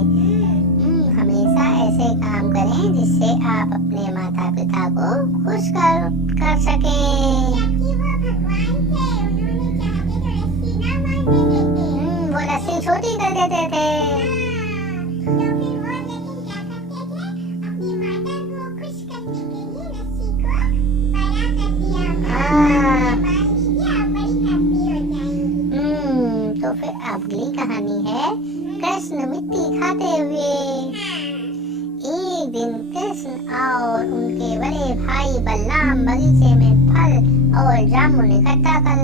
हमेशा ऐसे काम करें जिससे आप अपने माता पिता को खुश कर सकें। वो रस्सी छोटी कर देते थे। तो फिर अगली कहानी है कृष्ण मिट्टी खाते हुए। एक दिन कृष्ण और उनके बड़े भाई बलराम बगीचे में फल और जामुन इकट्ठा कर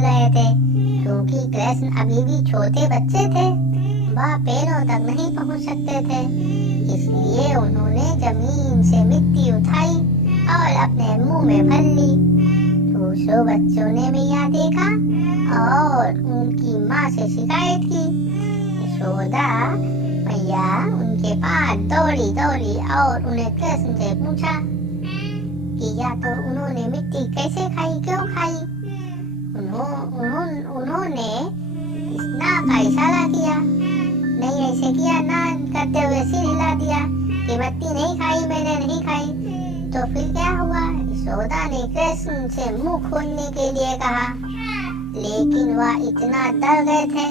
रहे थे। क्योंकि कृष्ण अभी भी छोटे बच्चे थे, वह पैरों तक नहीं पहुंच सकते थे, इसलिए उन्होंने जमीन से मिट्टी उठाई और अपने मुंह में भर ली। दूसरों बच्चों ने भी यह देखा और उनकी माँ से शिकायत की। यशोदा मैया उनके पास दौड़ी और उन्हें कृष्ण से पूछा कि या तो उन्होंने मिट्टी कैसे खाई, क्यों खाई। उन्होंने ना का इशारा किया, नहीं ऐसे किया, ना करते हुए सिर हिला दिया कि मिट्टी नहीं खाई, मैंने नहीं खाई। तो फिर क्या हुआ? यशोदा ने कृष्ण से मुंह खोलने के लिए कहा, लेकिन वह इतना डर गए थे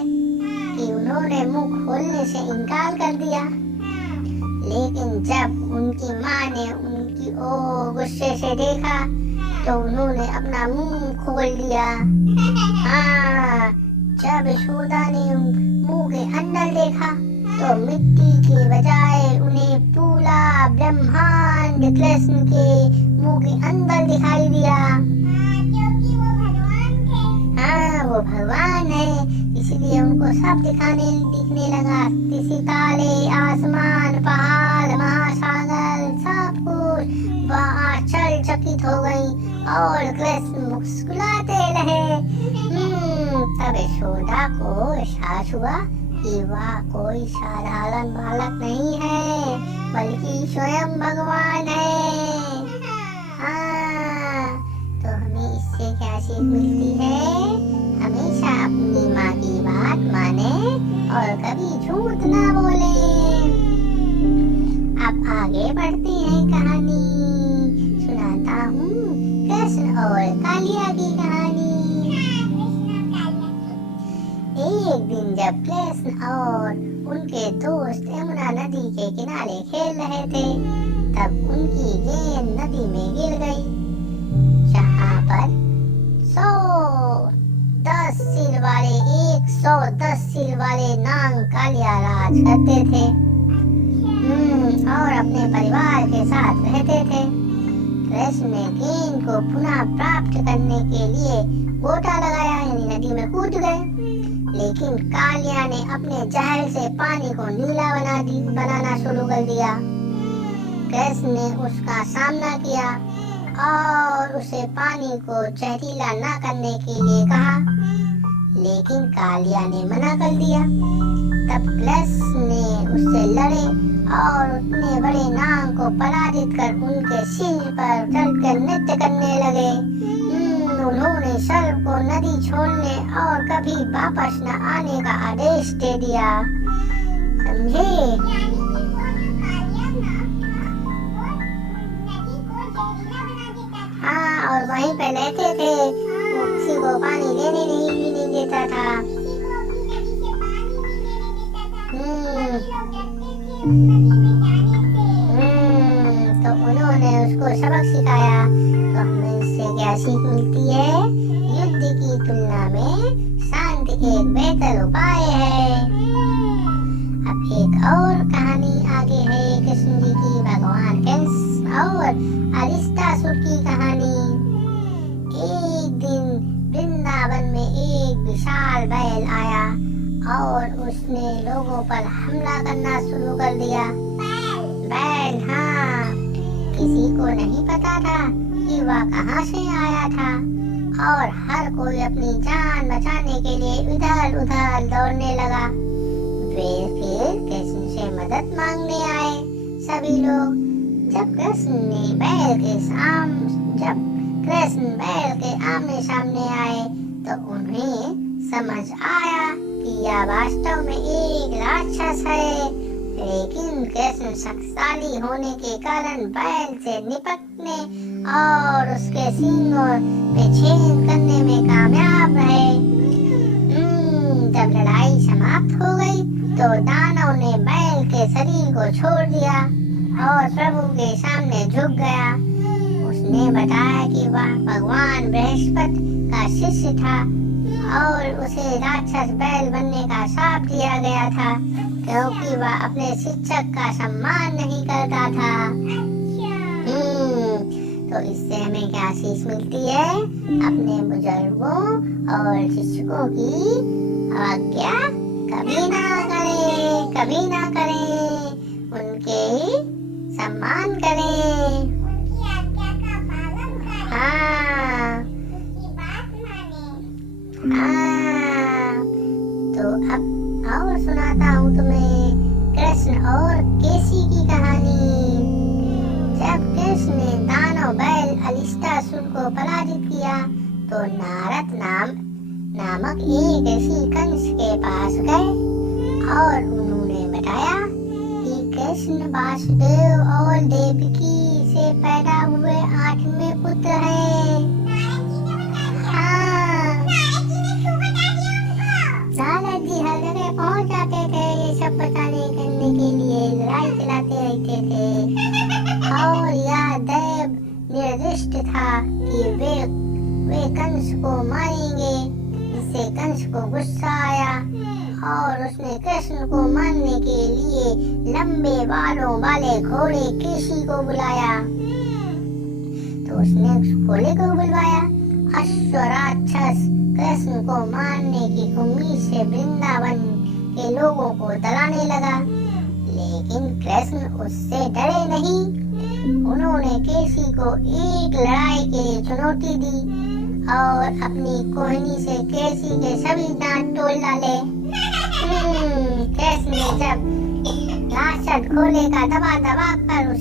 कि उन्होंने मुंह खोलने से इनकार कर दिया। लेकिन जब उनकी माँ ने उनकी ओर गुस्से से देखा तो उन्होंने अपना मुंह खोल लिया। हाँ, जब यशोदा ने मुंह के अंदर देखा तो मिट्टी के बजाय उन्हें पूरा ब्रह्मांड कृष्ण के मुंह के अंदर दिखाई दिया। क्योंकि वो भगवान थे। हाँ, वो भगवान है, इसलिए उनको सब दिखने लगा। सितारे, आसमान, पहाड़, महासागर, सब कुछ वह आश्चर्यचकित हो गई और कृष्ण मुस्कुराते रहे। तब यशोदा को एहसास हुआ कि वह कोई साधारण बालक नहीं है, बल्कि स्वयं भगवान है। हाँ, तो हमें इससे क्या सीख मिलती है? हमेशा अपनी माँ की बात माने और कभी झूठ ना बोले। अब आगे बढ़ती है कहानी, सुनाता हूँ कृष्ण और कालिया की कहानी। एक दिन जब कृष्ण और उनके दोस्त यमुना नदी के किनारे खेल रहे थे, तब उनकी गेंद नदी में गिर गई, जहाँ पर 110 सिर वाले नाग कालिया राज करते थे और अपने परिवार के साथ रहते थे। कृष्ण ने गेंद को पुनः प्राप्त करने के लिए गोता लगाया, यानी नदी में कूद गए, लेकिन कालिया ने अपने जहर से पानी को नीला बनाना शुरू कर दिया। कृष्ण ने उसका सामना किया और उसे पानी को जहरीला न करने के लिए कहा, लेकिन कालिया ने मना कर दिया। तब कृष्ण ने उससे लड़े और उतने बड़े नाग को पराजित कर उनके सिर पर चढ़कर नृत्य करने लगे। उन्होंने सर्प को नदी छोड़ने और कभी वापस न आने का आदेश दे दिया। समझे? हाँ, और वहीं पे रहते थे, वो किसी को पानी लेने नहीं देता था। तो उन्होंने उसको सबक सिखाया। तो हमें इससे क्या सीख मिलती है? युद्ध की तुलना में शांति एक बेहतर उपाय है। अब एक और कहानी आगे है कृष्ण जी की, भगवान कंस और अरिष्टासुर की कहानी। एक दिन वृंदावन में एक विशाल बैल आया और उसने लोगों पर हमला करना शुरू कर दिया। बैल, हाँ, किसी को नहीं पता था कि वह कहाँ से आया था और हर कोई अपनी जान बचाने के लिए इधर उधर दौड़ने लगा। वे फिर कृष्ण से मदद मांगने आए सभी लोग। जब कृष्ण बैल के आमने सामने आए तो उन्हें समझ आया कि यह वास्तव में एक राक्षस है, लेकिन कृष्ण शक्तिशाली होने के कारण बैल से निपटने और उसके सींगों में छेद करने में कामयाब रहे। जब लड़ाई समाप्त हो गई तो दानव ने बैल के शरीर को छोड़ दिया और प्रभु के सामने झुक गया। उसने बताया कि वह भगवान बृहस्पति का शिष्य था और उसे राक्षस बैल बनने का शाप दिया गया था, क्योंकि वह अपने शिक्षक का सम्मान नहीं करता था। तो इससे हमें क्या सीख मिलती है? अपने बुजुर्गों और शिक्षकों की अवज्ञा कभी ना करें। कभी ना करें, उनके सम्मान करें। उनकी आज्ञा का पालन करें, हाँ उनकी बात माने। हाँ। तो अब और सुनाता हूँ तुम्हें कृष्ण और केसी की कहानी। जब कृष्ण ने दानव बैल अलिष्टासुर को पराजित किया तो नारद नामक एक ऋषि कंस के पास गए और उन्होंने बताया कि कृष्ण वासुदेव और देवकी से पैदा हुए 8वें पुत्र हैं। हाँ, नारद जी हर जगह पहुंच जाते थे ये सब बताने करने के लिए, लड़ाई चलाते रहते थे। और यह दैव निर्दिष्ट था कि वे कंस को मारेंगे, जिससे कंस को गुस्सा आया और उसने कृष्ण को मारने के लिए लंबे बालों वाले घोड़े केशी को बुलाया। तो उसने उस घोड़े को बुलवाया। अश्वराक्षस कृष्ण को मारने की उम्मीद से वृंदावन के लोगों को डराने लगा, लेकिन कृष्ण उससे डरे नहीं। उन्होंने केसी को एक लड़ाई के लिए चुनौती दी और अपनी कोहनी से केसी के सभी दांत तोड़ डाले। कृष्ण ने जब राक्षस घोड़े का गला दबाकर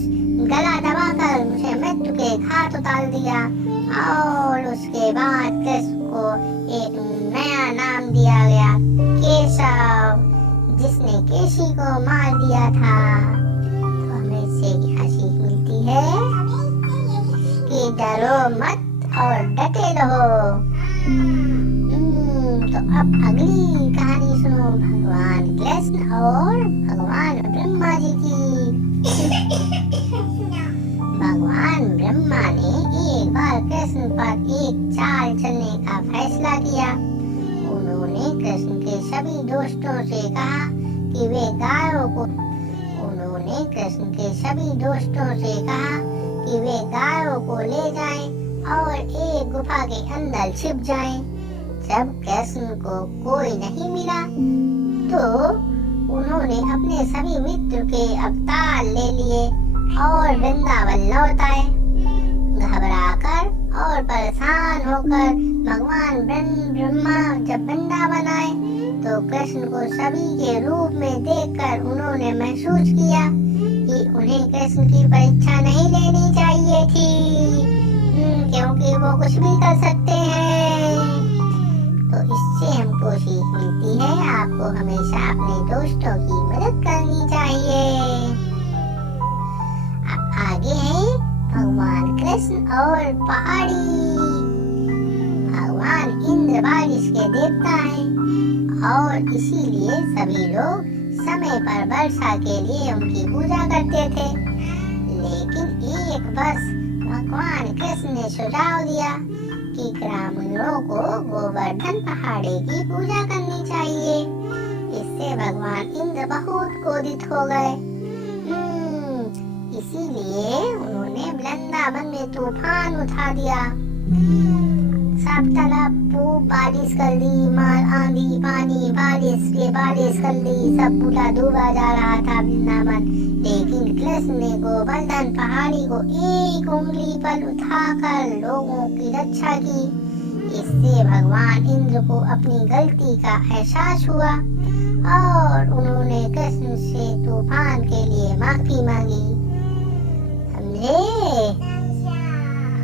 उसे मृत्यु के घाट उतार दिया और उसके बाद कृष्ण को एक नया नाम दिया गया, केशव, जिसने केसी को मार दिया था। तो हमें इससे क्या सीख मिलती है कि डरो मत और डटे रहो। तो अब अगली कहानी सुनो भगवान कृष्ण और भगवान ब्रह्मा जी की। भगवान ब्रह्मा ने एक बार कृष्ण पर एक चाल चलने का फैसला किया। उन्होंने कृष्ण के सभी दोस्तों से कहा कि वे गायों को ले जाएं और एक गुफा के अंदर छिप जाएं। जब कृष्ण को कोई नहीं मिला तो उन्होंने अपने सभी मित्र के अवतार ले लिए और वृंदावन लौट आए। घबराकर और परेशान होकर भगवान ब्रह्मा जब वृंदावन आए तो कृष्ण को सभी के रूप में देखकर उन्होंने महसूस किया कि उन्हें कृष्ण की परीक्षा नहीं लेनी चाहिए थी, क्योंकि वो कुछ भी कर सकते हैं। तो इससे हमको सीख मिलती है, आपको हमेशा अपने दोस्तों की मदद करनी चाहिए। अब आगे है भगवान कृष्ण और पहाड़ी। भगवान इंद्र बारिश के देवता हैं और इसीलिए सभी लोग समय पर वर्षा के लिए उनकी पूजा करते थे। लेकिन एक वर्ष भगवान कृष्ण ने सुझाव दिया कि ग्रामीणों को गोवर्धन पहाड़ी की पूजा करनी चाहिए। इससे भगवान इंद्र बहुत क्रोधित हो गए। इसीलिए उन्होंने वृंदावन में तूफान उठा दिया। सब तरफ खूब बारिश कर दी, आंधी पानी बारिश कर दी, सब पूरा डूबा जा रहा था वृंदावन। लेकिन कृष्ण ने गोवर्धन पहाड़ी को एक उंगली पर उठाकर लोगों की रक्षा की। इससे भगवान इंद्र को अपनी गलती का एहसास हुआ और उन्होंने कृष्ण से तूफान के लिए माफी मांगी। समझे?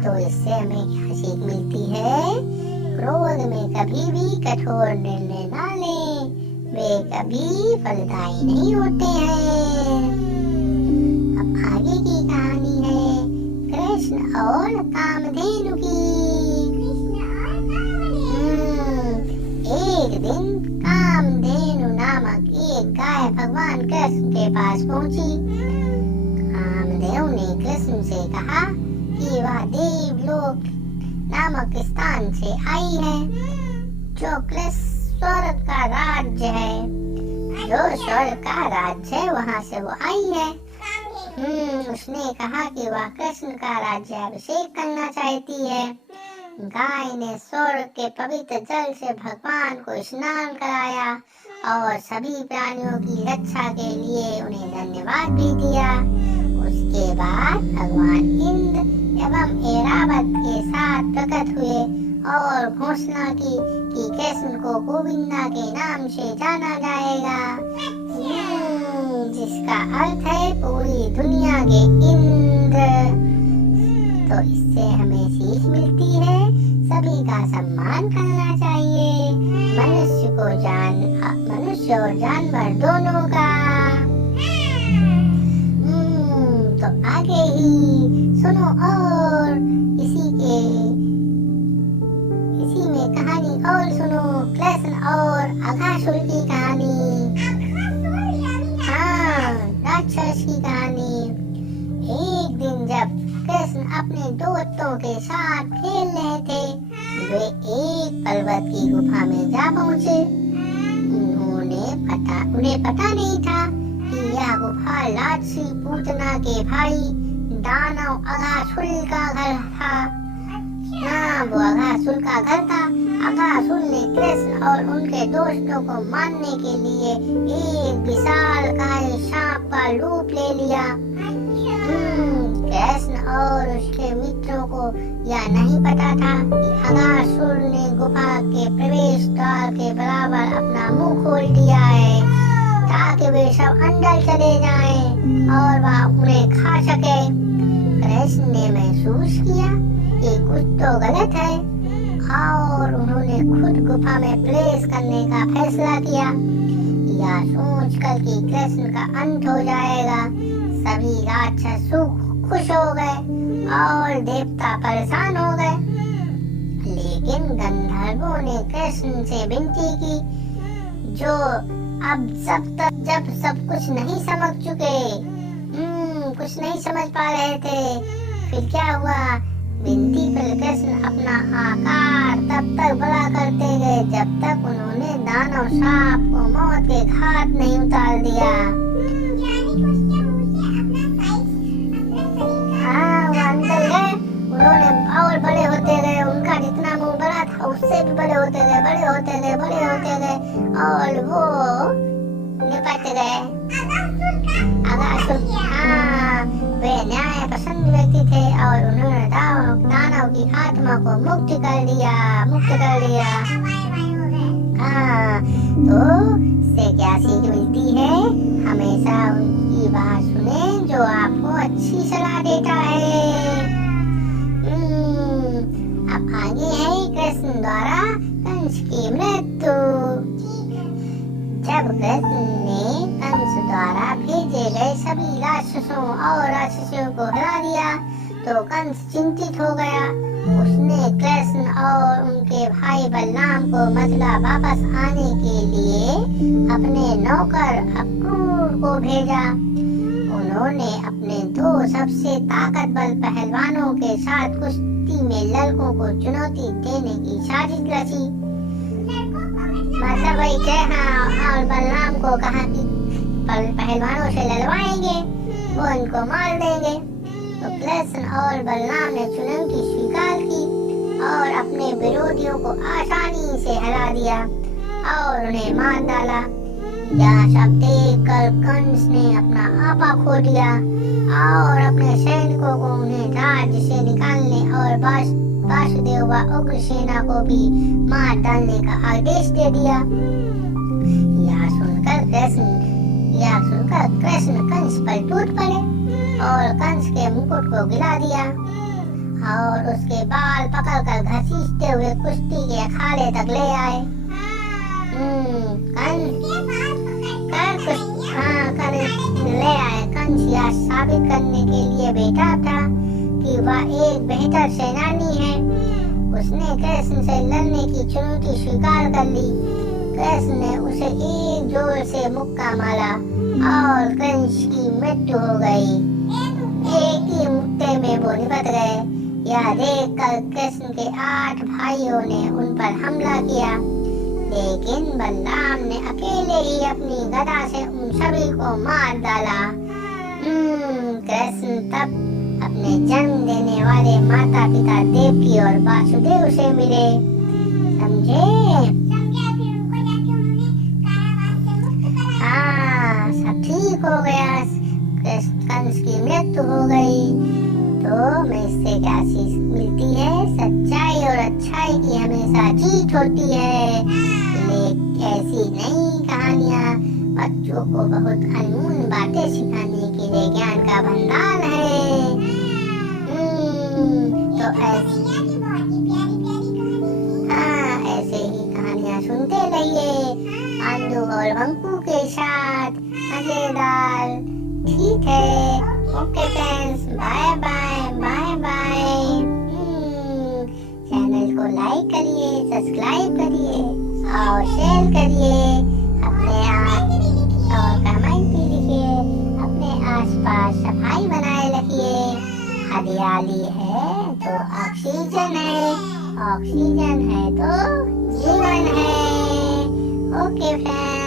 तो इससे हमें क्या सीख मिलती है? क्रोध में कभी भी कठोर निर्णय ना लें, वे कभी फलदायी नहीं होते हैं। अब आगे की कहानी है कृष्ण और कामधेनु की। एक दिन कामधेनु नामक एक गाय भगवान कृष्ण के पास पहुंची। कामधेनु ने कृष्ण से कहा कि वह देवलोक नामक स्थान से आई है, जो स्वर्ग का राज्य है। जो स्वर्ग का राज्य है वहाँ से वो आई है। उसने कहा कि वह कृष्ण का राज्याभिषेक करना चाहती है। गाय ने स्वर्ग के पवित्र जल से भगवान को स्नान कराया और सभी प्राणियों की रक्षा के लिए उन्हें धन्यवाद भी दिया। उसके बाद भगवान इंद्र एवं ऐरावत के साथ प्रकट हुए और घोषणा की कि कृष्ण को गोविंदा के नाम से जाना जाएगा, जिसका अर्थ है पूरी दुनिया के इंद्र। तो इससे हमें सीख मिलती है सभी का सम्मान करना चाहिए, मनुष्य और जानवर दोनों का। तो आगे ही सुनो और इसी में कहानी और सुनो, कृष्ण और अघासुर की कहानी। हाँ, राक्षस की कहानी। एक दिन जब कृष्ण अपने दोस्तों के साथ खेल रहे थे, वे एक पर्वत की गुफा में जा पहुंचे। उन्हें पता नहीं था कि यह गुफा लाक्षी पूतना के भाई दानव अघासुर का घर था। वो अघासुर का घर था। अघासुर ने कृष्ण और उनके दोस्तों को मारने के लिए एक विशालकाय सांप का रूप ले लिया। कृष्ण और उसके मित्रों को यह नहीं पता था कि अघासुर ने गुफा के प्रवेश द्वार के बराबर अपना मुंह खोल दिया है, ताकि वे सब अंदर चले जाएं और वह उन्हें खा सके। कृष्ण ने महसूस किया कि कुछ तो गलत है और उन्होंने खुद गुफा में प्रवेश करने का फैसला किया। यह सोचकर कि कृष्ण का अंत हो जाएगा, सभी राक्षस खुश हो गए और देवता परेशान हो गए। लेकिन गंधर्वों ने कृष्ण से विनती की, जो अब जब सब कुछ नहीं समझ चुके, कुछ नहीं समझ पा रहे थे, फिर क्या हुआ? विनती पर कृष्ण अपना आकार तब तक बड़ा करते गए जब तक उन्होंने दानव सांप को मौत के घाट नहीं उतार दिया। उन्होंने और बड़े होते गए, उनका जितना मुंह बड़ा था उससे भी बड़े होते गए और वो निपट गए। वे न्याय पसंद व्यक्ति थे और उन्होंने दानव की आत्मा को मुक्त कर दिया। तो इससे क्या सीख मिलती है? हमेशा उनकी बात सुने जो आपको अच्छी सलाह देता है। अब आगे है कृष्ण द्वारा कंस की मृत्यु। जब कृष्ण ने कंस द्वारा भेजे गए सभी राक्षसों और राक्षसियों को हरा दिया तो कंस चिंतित हो गया। उसने कृष्ण और उनके भाई बलराम को मथुरा वापस आने के लिए अपने नौकर अक्रूर को भेजा। उन्होंने अपने दो सबसे ताकतवर पहलवानों के साथ कुश्ती में लड़कों को चुनौती देने की साजिश रची। मतलब वही और बलराम को कहा कि पहलवानों से लड़वाएंगे, वो इनको मार देंगे। तो कृष्ण और बलराम ने चुनौती स्वीकार की और अपने विरोधियों को आसानी से हरा दिया और उन्हें मार डाला। यह सब देखकर कंस ने अपना आपा खो दिया और अपने सैनिकों को उन्हें राज्य से निकालने और वासुदेव व उग्रसेना को भी मार डालने का आदेश दे दिया। यह सुनकर कृष्ण कंस पर टूट पड़े और कंस के मुकुट को गिरा दिया और उसके बाल पकड़कर घसीटते हुए कुश्ती के अखाड़े तक ले आए। कंस यह साबित करने के लिए बैठा था कि वह एक बेहतर सेनानी है। उसने कृष्ण से लड़ने की चुनौती स्वीकार कर ली। कृष्ण ने उसे एक जोर से मुक्का मारा और कंस की मृत्यु हो गई। एक ही मुक्के में वो निपट गए। यह देखकर कृष्ण के 8 भाइयों ने उन पर हमला किया, लेकिन बलराम ने अकेले ही अपनी गदा से उन सभी को मार डाला। कृष्ण तब अपने जन्म देने वाले माता पिता देवकी और वासुदेव से मिले। समझे? इंटरेस्ट होती है। ऐसी नई कहानियाँ बच्चों को बहुत अनमोल बातें सिखाने के लिए ज्ञान का भंडार है। तो ऐसी हाँ, ऐसे ही कहानियाँ सुनते रहिए आंधू और वंकू के साथ, मजेदार। ठीक है, okay friends, bye bye bye bye. Channel को लाइक करिए, सब्सक्राइब करिए और शेयर करिए। अपने आप और कमेंट भी लिखिए। अपने आसपास सफाई बनाए रखिए। हरियाली है तो ऑक्सीजन है, ऑक्सीजन है तो जीवन है। Okay friends.